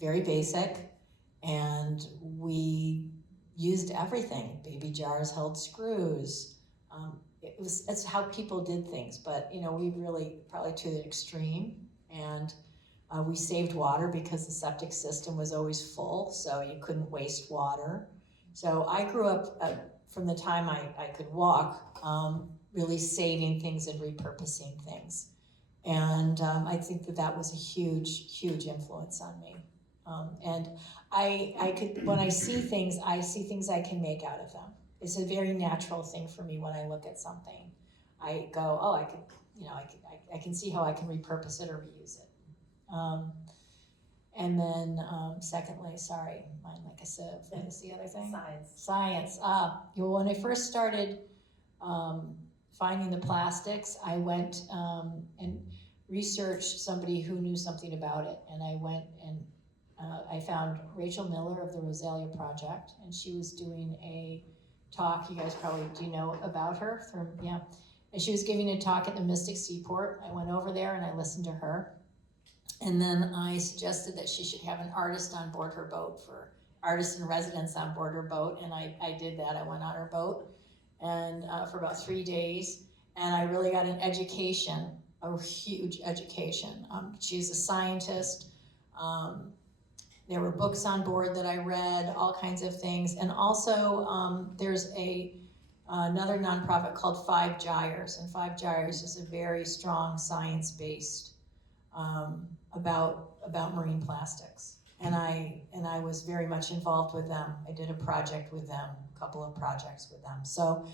very basic, and we used everything. Baby jars held screws. It's how people did things, but we really probably to the extreme, and we saved water because the septic system was always full, so you couldn't waste water. So I grew up from the time I could walk, really saving things and repurposing things. And I think that was a huge, huge influence on me. And I could, when I see things I can make out of them. It's a very natural thing for me when I look at something. I go, oh, I can see how I can repurpose it or reuse it. And then, secondly, sorry, mine like a sieve. What is the other thing? Science. When I first started finding the plastics, I went and researched somebody who knew something about it. And I went and I found Rachel Miller of the Rosalia Project, and she was doing a talk. You guys probably do know about her. And she was giving a talk at the Mystic Seaport. I went over there and I listened to her. And then I suggested that she should have an artist on board her boat, for artists in residence on board her boat. And I did that. I went on her boat and for about 3 days. And I really got an education, a huge education. She's a scientist. There were books on board that I read, all kinds of things. And also there's another nonprofit called Five Gyres. And Five Gyres is a very strong science-based about marine plastics, and I was very much involved with them. I did a project with them, a couple of projects with them. So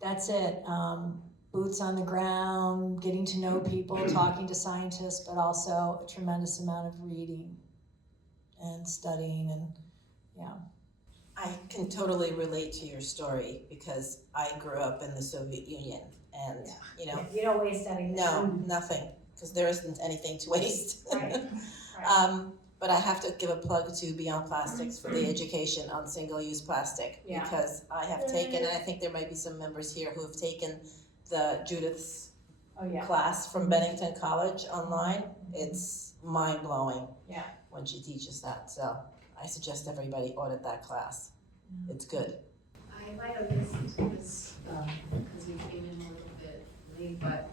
that's it. Boots on the ground, getting to know people, talking to scientists, but also a tremendous amount of reading and studying, and yeah. I can totally relate to your story because I grew up in the Soviet Union, and You don't waste anything. no, nothing. Because there isn't anything to waste. Right. But I have to give a plug to Beyond Plastics for the education on single-use plastic. Yeah. Because I have taken, and I think there might be some members here who have taken the Judith's class from Bennington College online. It's mind-blowing when she teaches that. So I suggest everybody audit that class. It's good. I might have listened to this because we came in a little bit late, but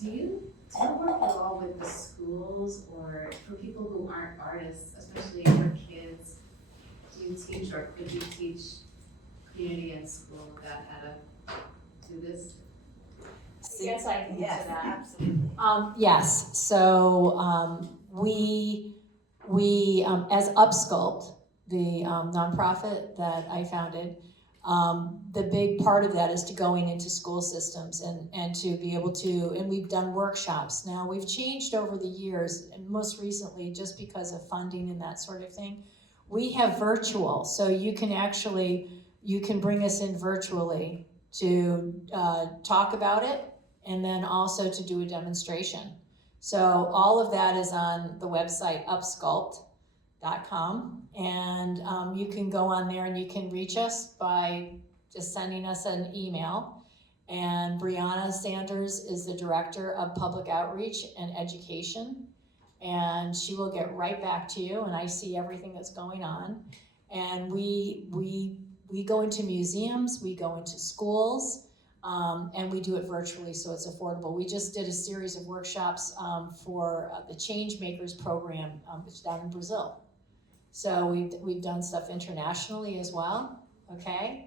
do you work at all with the schools or for people who aren't artists, especially for kids? Do you teach or could you teach community and school about how to do this? Yes, I can answer that. Absolutely. Yes, so we as UpSculpt, the nonprofit that I founded, the big part of that is to going into school systems and to be able to, and we've done workshops. Now we've changed over the years, and most recently just because of funding and that sort of thing, we have virtual. So you can bring us in virtually to talk about it, and then also to do a demonstration. So all of that is on the website UpSculpt.com, and you can go on there and you can reach us by just sending us an email. And Brianna Sanders is the Director of Public Outreach and Education, and she will get right back to you, and I see everything that's going on. And we go into museums, we go into schools, and we do it virtually, so it's affordable. We just did a series of workshops for the Change Makers program, which is down in Brazil. So we've done stuff internationally as well, okay?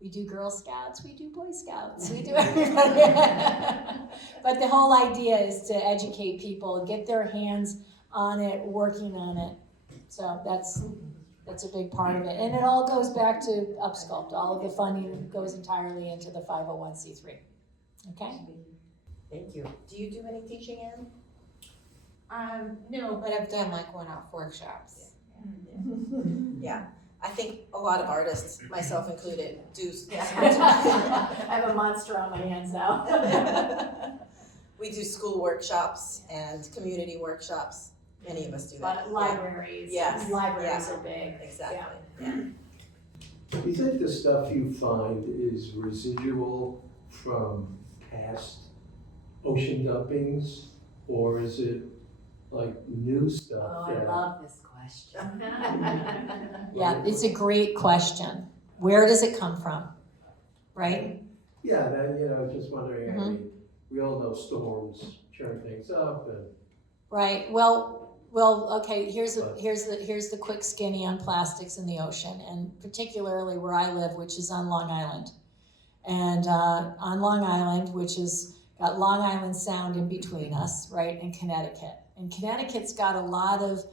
We do Girl Scouts, we do Boy Scouts, we do everybody. But the whole idea is to educate people, get their hands on it, working on it. So that's a big part of it. And it all goes back to UpSculpt. All of the funding goes entirely into the 501c3. Okay? Thank you. Do you do any teaching, Ann? No, but I've done like one-off workshops. Yeah. I think a lot of artists, myself included, do. I have a monster on my hands now. We do school workshops and community workshops. Many of us do that. Libraries. Yes. Libraries Yes. are big. Exactly. Yeah. Do you think the stuff you find is residual from past ocean dumpings, or is it like new stuff? Oh, I love this question. Yeah, it's a great question. Where does it come from, right? Yeah, that, just wondering, I mean, we all know storms churn things up and. Right, well, okay, here's the quick skinny on plastics in the ocean, and particularly where I live, which is on Long Island. And on Long Island, which is got Long Island Sound in between us, right, and Connecticut. And Connecticut's got a lot of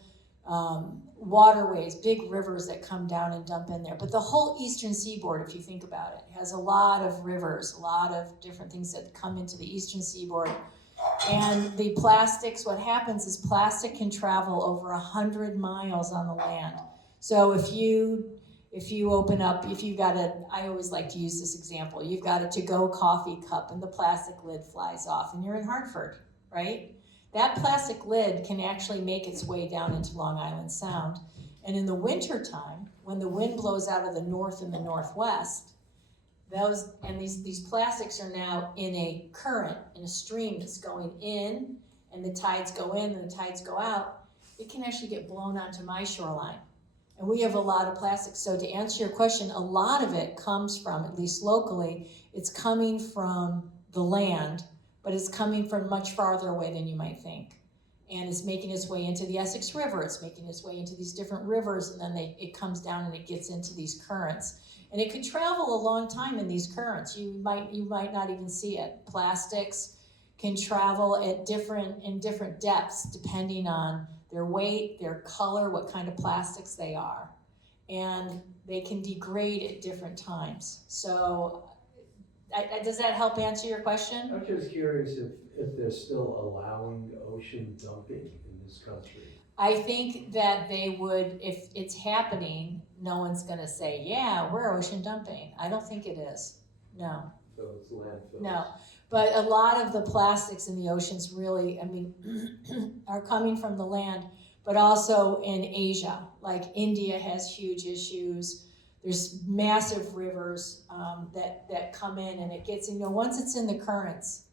waterways, big rivers that come down and dump in there. But the whole eastern seaboard, if you think about it, has a lot of rivers, a lot of different things that come into the eastern seaboard. And the plastics, what happens is plastic can travel over 100 miles on the land. So if you open up, if you've got I always like to use this example, you've got a to-go coffee cup and the plastic lid flies off and you're in Hartford, right? That plastic lid can actually make its way down into Long Island Sound. And in the wintertime, when the wind blows out of the north and the northwest, these plastics are now in a current, in a stream that's going in, and the tides go in and the tides go out. It can actually get blown onto my shoreline. And we have a lot of plastics. So to answer your question, a lot of it comes from, at least locally, it's coming from the land, but it's coming from much farther away than you might think. And it's making its way into the Essex River. It's making its way into these different rivers, and then it comes down and it gets into these currents. And it could travel a long time in these currents. You might not even see it. Plastics can travel in different depths depending on their weight, their color, what kind of plastics they are. And they can degrade at different times. So does that help answer your question? I'm just curious if they're still allowing ocean dumping in this country. I think that they would, if it's happening, no one's gonna say, yeah, we're ocean dumping. I don't think it is, no. So it's landfills. No, but a lot of the plastics in the oceans really, are coming from the land, but also in Asia. Like India has huge issues. There's massive rivers that come in, and it gets, once it's in the currents,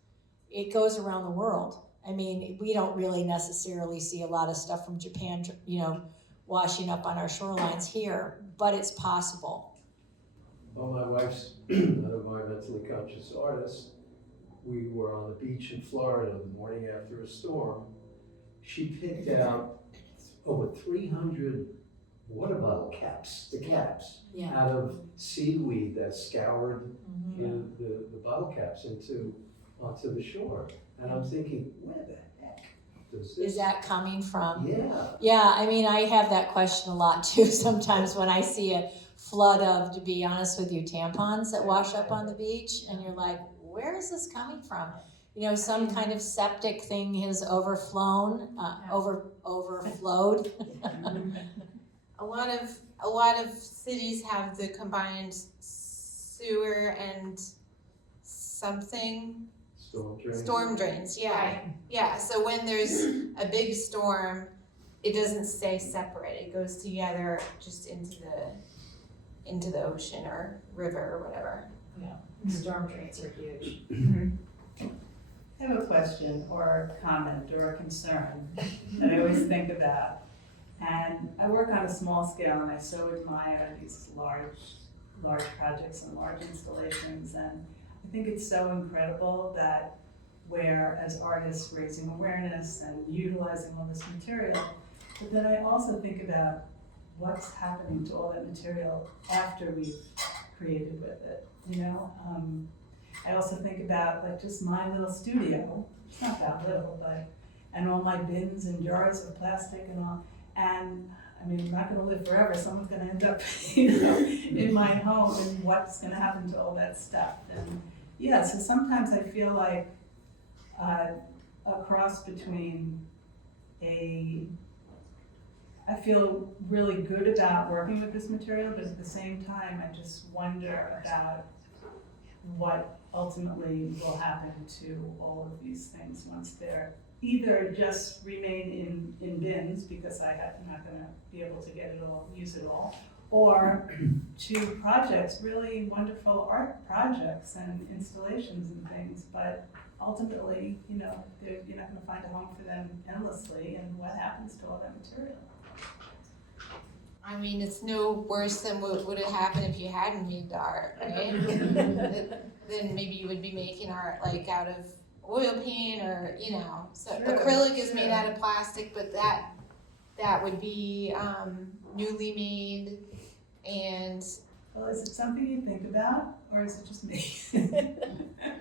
it goes around the world. I mean, we don't really necessarily see a lot of stuff from Japan, washing up on our shorelines here, but it's possible. Well, my wife's an environmentally conscious artist. We were on the beach in Florida the morning after a storm. She picked out over 300 water bottle caps, out of seaweed that scoured the bottle caps onto the shore. And I'm thinking, where the heck does this? Is that coming from? Yeah. Yeah, I have that question a lot too sometimes when I see a flood of, to be honest with you, tampons that wash up on the beach, and you're like, where is this coming from? Some kind of septic thing has overflowed. A lot of cities have the combined sewer and something. Storm drains, yeah. Right. Yeah, so when there's a big storm, it doesn't stay separate. It goes together just into the ocean or river or whatever. Storm drains are huge. I have a question or a comment or a concern that I always think about. And I work on a small scale, and I so admire these large projects and large installations. And I think it's so incredible that we're, as artists, raising awareness and utilizing all this material. But then I also think about what's happening to all that material after we've created with it, I also think about like just my little studio, it's not that little, and all my bins and jars of plastic and all. And I'm not gonna live forever, someone's gonna end up, in my home, and what's gonna happen to all that stuff. And so sometimes I feel like a cross between I feel really good about working with this material, but at the same time, I just wonder about what ultimately will happen to all of these things once they're either just remain in bins because I'm not gonna be able to get it all, use it all, or to projects, really wonderful art projects and installations and things, but ultimately, you know, you're not gonna find a home for them endlessly, and what happens to all that material? I mean, it's no worse than what would have happened if you hadn't made the art, right? Then maybe you would be making art like out of oil paint or, you know, so Sure, acrylic is sure. made out of plastic, but that would be newly made and Well, is it something you think about, or is it just me?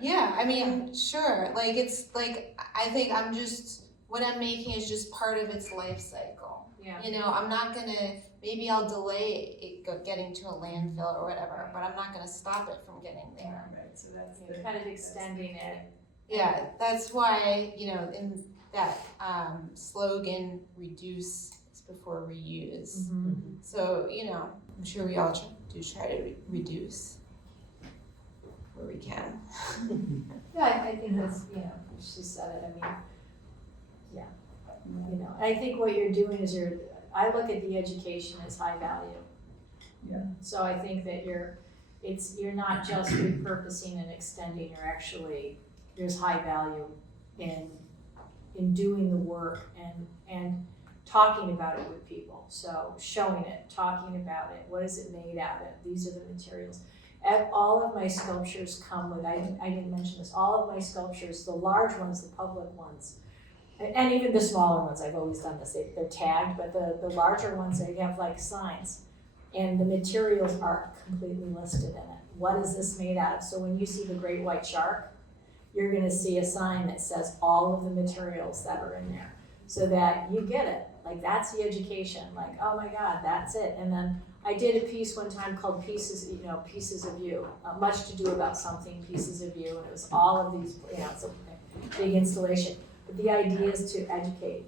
yeah, I mean, sure, like it's like, I think what I'm making is just part of its life cycle. Yeah. You know, I'm not gonna, maybe I'll delay it getting to a landfill or whatever, but I'm not gonna stop it from getting there. Right, so that's You're kind of extending it. Yeah, that's why, you know, in that slogan, reduce before reuse. So, you know, I'm sure we all try to reduce where we can. Yeah, I think that's, you know, she said it, I mean, yeah, you know, I think what you're doing is I look at the education as high value. Yeah. So I think that you're not just repurposing and extending, there's high value in doing the work and talking about it with people. So showing it, talking about it, what is it made out of, these are the materials. All of my sculptures come with, I didn't mention this, all of my sculptures, the large ones, the public ones, and even the smaller ones, I've always done this, they're tagged, but the larger ones, they have like signs. And the materials are completely listed in it. What is this made out of? So when you see the great white shark, you're gonna see a sign that says all of the materials that are in there, so that you get it. Like, that's the education, like, oh my God, that's it. And then I did a piece one time called Pieces, you know, Pieces of You, much to do about something, Pieces of You, and it was all of these, you know, it's a big installation. But the idea is to educate,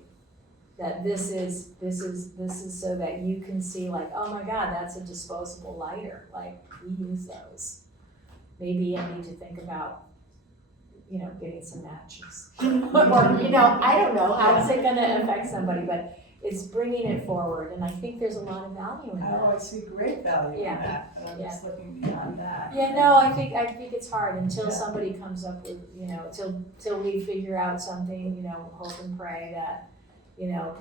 that this is so that you can see, like, oh my God, that's a disposable lighter, like, we use those. Maybe I need to think about, you know, getting some matches. Or, you know, I don't know, how is it gonna affect somebody, but it's bringing it forward, and I think there's a lot of value in that. Oh, I see great value in Yeah. that, but I'm just looking beyond that. Yeah, no, I think it's hard until Yeah. somebody comes up with, you know, till we figure out something, you know, hope and pray that, you know,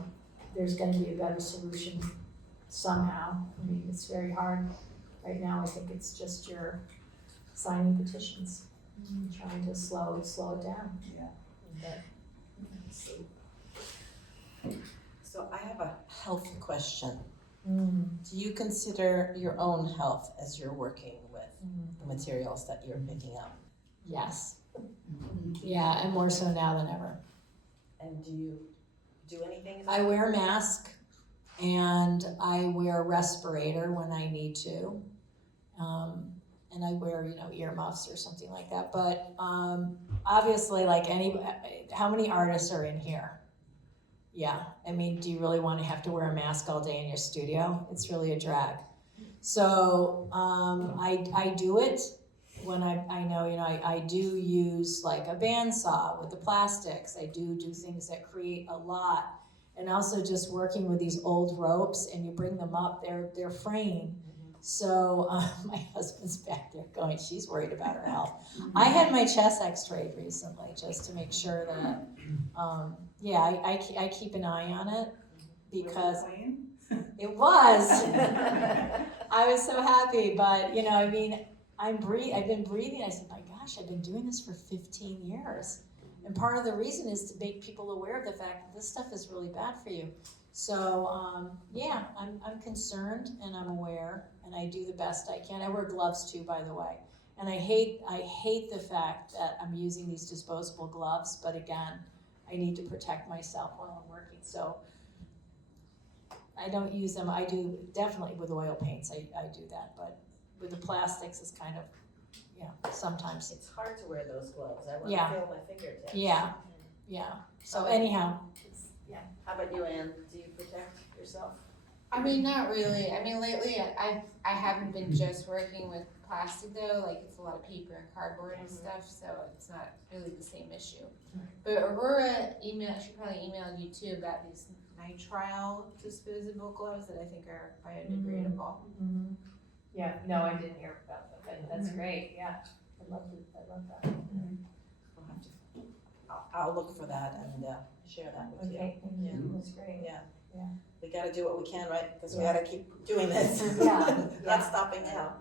there's gonna be a better solution somehow. I mean, it's very hard right now. I think it's just your signing petitions, trying to slow it down. Yeah. But, So I have a health question. mm, Do you consider your own health as you're working with the materials that you're picking up? Yes. Yeah, and more so now than ever. And do you do anything? I wear a mask and I wear a respirator when I need to. And I wear, you know, earmuffs or something like that. But obviously, like how many artists are in here? Yeah, I mean, do you really want to have to wear a mask all day in your studio? It's really a drag. So I do it when I know, you know, I do use like a bandsaw with the plastics. I do things that create a lot. And also just working with these old ropes, and you bring them up, they're fraying. So my husband's back there going, she's worried about her health. I had my chest x-rayed recently just to make sure that, I keep an eye on it because it was. I was so happy, but you know, I mean, I've been breathing. I said, my gosh, I've been doing this for 15 years. And part of the reason is to make people aware of the fact that this stuff is really bad for you. So I'm concerned and I'm aware, and I do the best I can. I wear gloves too, by the way. And I hate the fact that I'm using these disposable gloves, but again, I need to protect myself while I'm working. So I don't use them. I do definitely with oil paints, I do that, but with the plastics it's kind of, sometimes. It's hard to wear those gloves. I want Yeah. to feel my fingertips. Yeah. So anyhow. How about you, Anne? Do you protect yourself? I mean, not really. I mean, lately I haven't been just working with plastic though, like it's a lot of paper and cardboard and stuff, so it's not really the same issue. But Aurora she probably emailed you too about these nitrile disposable gloves that I think are biodegradable. Mm-hmm. Yeah, no, I didn't hear about that, but that's great, yeah, I love that. I'll look for that and share that with you. Okay, thank you, that's great. Yeah. Yeah. We gotta do what we can, right? Because we gotta keep doing this. Yeah. Not stopping now.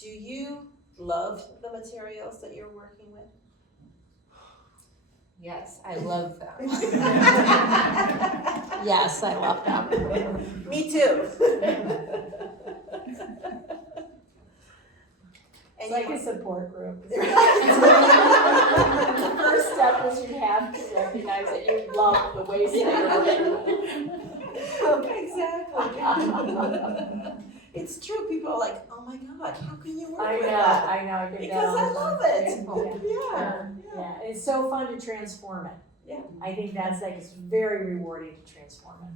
Do you love the materials that you're working with? Yes, I love them. Yes, I love them. Me too. It's like a support group. The first step is you have to recognize that you love the waste that you're working with. Exactly. It's true, people are like, oh my God, how can you work with that? I know, I get that Because all I the love time. it. Yeah. Yeah, it's so fun to transform it. Yeah. I think that's like, it's very rewarding to transform it.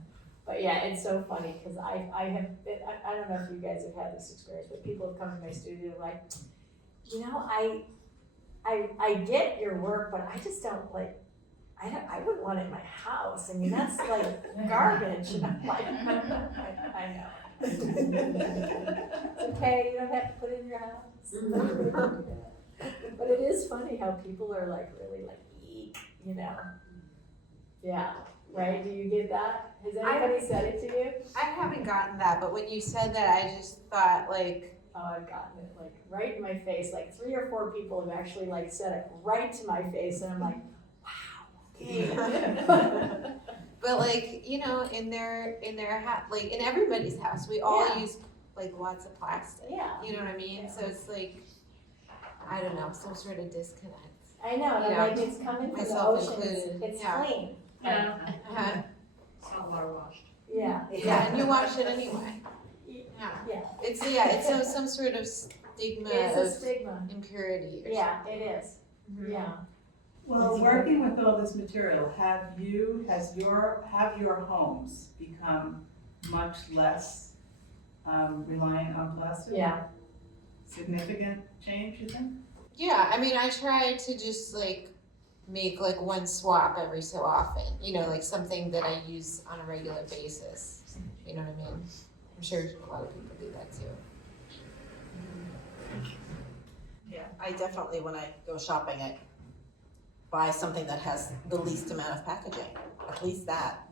But yeah, it's so funny, because I don't know if you guys have had this experience, but people have come to my studio like, you know, I get your work, but I just don't like, I wouldn't want it in my house. I mean, that's like garbage. And I'm like, I know. It's okay, you don't have to put it in your house. But it is funny how people are like really like, eek, you know? Yeah, right? Do you get that? Has anybody said it to you? I haven't gotten that, but when you said that, I just thought like, Oh, I've gotten it like right in my face. Like 3 or 4 people have actually like said it right to my face, and I'm like, wow, okay. but like, you know, in their like in everybody's house, we all use like lots of plastic. Yeah. You know what I mean? So it's like, I don't know, some sort of disconnect. I know, and I'm like, it's coming from the Myself ocean. included. It's Yeah. clean. Yeah. Saltwater washed. Yeah. Yeah, and you wash it anyway. Yeah. It's some sort of stigma It's a of stigma. impurity or Yeah, it is. Yeah. Well, working with all this material, have your homes become much less reliant on plastic? Yeah. Significant change, you think? Yeah, I mean, I try to just like make like one swap every so often, you know, like something that I use on a regular basis. You know what I mean? I'm sure a lot of people do that too. Yeah, I definitely, when I go shopping, I buy something that has the least amount of packaging, at least that.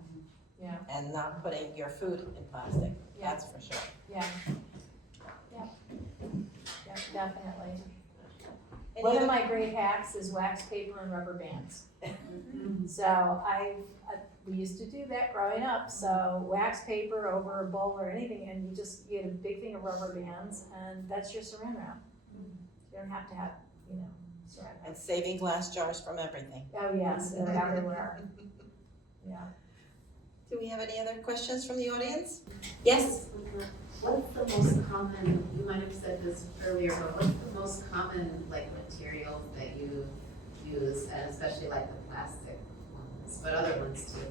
Yeah. And not putting your food in plastic, that's for sure. Yeah. Yeah. Yeah, definitely. Any One of other- my great hacks is wax paper and rubber bands. So we used to do that growing up. So wax paper over a bowl or anything, and you get a big thing of rubber bands, and that's your saran wrap. You don't have to have, saran wrap. And saving glass jars from everything. Oh, yes, they're everywhere. Yeah. Do we have any other questions from the audience? Yes? What's the most common, you might have said this earlier, but what's the most common like materials that you use, and especially like the plastic ones, but other ones too?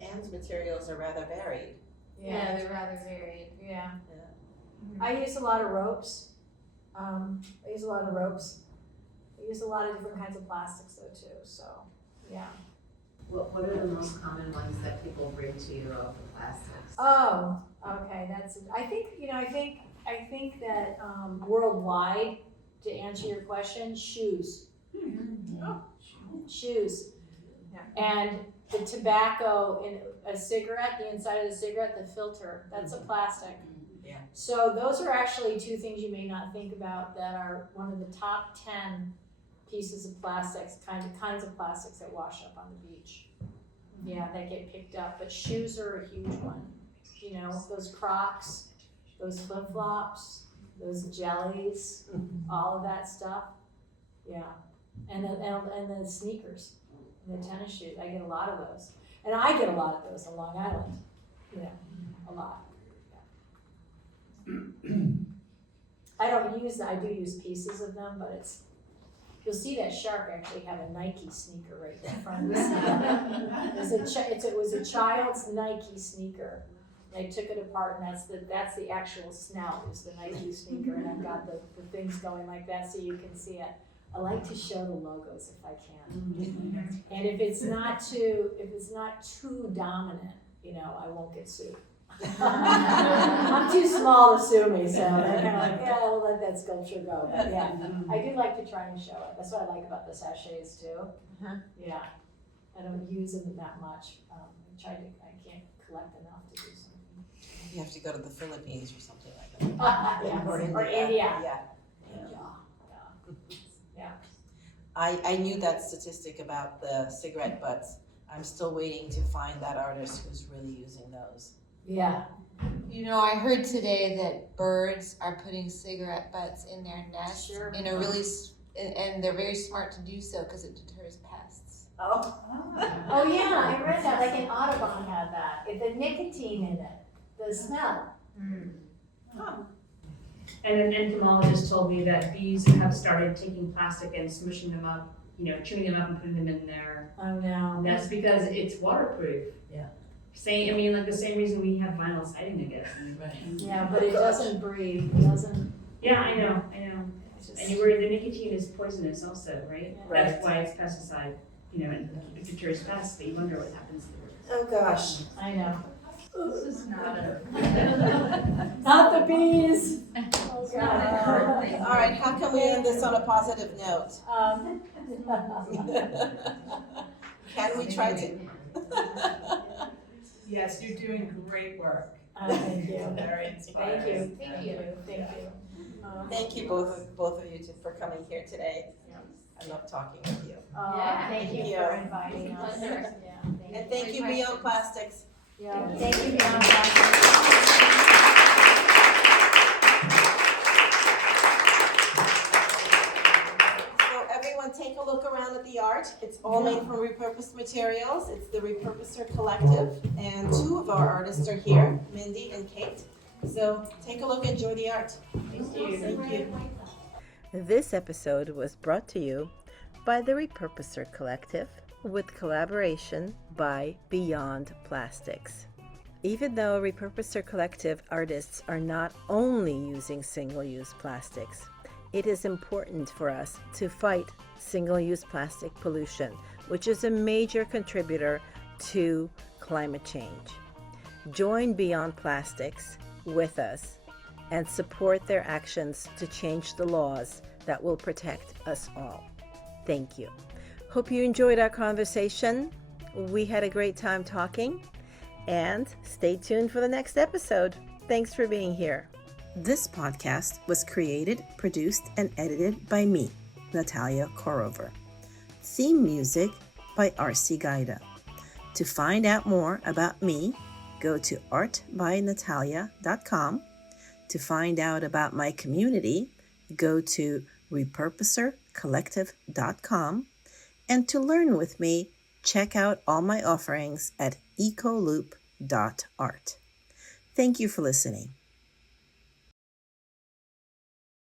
Anne's materials are rather varied. Yeah, they're rather varied. Yeah. I use a lot of ropes. I use a lot of different kinds of plastics though too, so, yeah. What are the most common ones that people bring to you of the plastics? Oh, okay, I think that worldwide, to answer your question, shoes. Shoes. And the tobacco in a cigarette, the inside of the cigarette, the filter, that's a plastic. Yeah. So those are actually 2 things you may not think about that are one of the top 10 pieces of plastics, kinds of plastics that wash up on the beach. Yeah, that get picked up, but shoes are a huge one. Those Crocs, those flip-flops, those jellies, all of that stuff. Yeah, and the sneakers, and the tennis shoes. I get a lot of those, and I get a lot of those on Long Island. A lot. Yeah. I do use pieces of them, but you'll see that shark actually have a Nike sneaker right in front of the sneaker. It was a child's Nike sneaker. And I took it apart, and that's the actual snout, is the Nike sneaker, and I've got the things going like that so you can see it. I like to show the logos if I can. And if it's not too dominant, you know, I won't get sued. I'm too small to sue me, so they're kind of like, yeah, we'll let that sculpture go. But yeah, I do like to try and show it. That's what I like about the sachets too. Yeah, I don't use them that much. I can't collect enough to do something. You have to go to the Philippines or something like that. Yeah. Or India. Or India. Yeah. Yeah. I knew that statistic about the cigarette butts. I'm still waiting to find that artist who's really using those. Yeah. You know, I heard today that birds are putting cigarette butts in their nests in a really, and they're very smart to do so because it deters pests. Oh. Oh yeah, I read that. Like an Audubon had that. The nicotine in it, the smell. Huh. And an entomologist told me that bees have started taking plastic and smushing them up, you know, chewing them up and putting them in their nests because it's waterproof. Yeah. Like the same reason we have vinyl siding, I guess. Right. Yeah, but it doesn't breathe. It doesn't. Yeah, I know. And you worry the nicotine is poisonous also, right? Right. That's why it's pesticide, you know, and it deters pests, but you wonder what happens to Oh gosh. I know. This is not a. Not the bees. Oh, God. All right, how can we end this on a positive note? Can we try to? Yes, you're doing great work. Thank you. Very inspiring. Thank you. Thank you both of you for coming here today. I love talking with you. Thank you for inviting us. Pleasure. Yeah, And thank you, Beyond Plastics. Yeah, thank you, Beyond Plastics. So everyone take a look around at the art. It's all made from repurposed materials. It's the Repurposer Collective, and two of our artists are here, Mindy and Kate. So take a look, enjoy the art. Thank you. Thank you. This episode was brought to you by the Repurposer Collective with collaboration by Beyond Plastics. Even though Repurposer Collective artists are not only using single-use plastics, it is important for us to fight single-use plastic pollution, which is a major contributor to climate change. Join Beyond Plastics with us and support their actions to change the laws that will protect us all. Thank you. Hope you enjoyed our conversation. We had a great time talking, and stay tuned for the next episode. Thanks for being here. This podcast was created, produced, and edited by me, Natalia Korover. Theme music by R.C. Gaida. To find out more about me, go to artbynatalia.com. To find out about my community, go to repurposercollective.com. And to learn with me, check out all my offerings at ecoloop.art. Thank you for listening.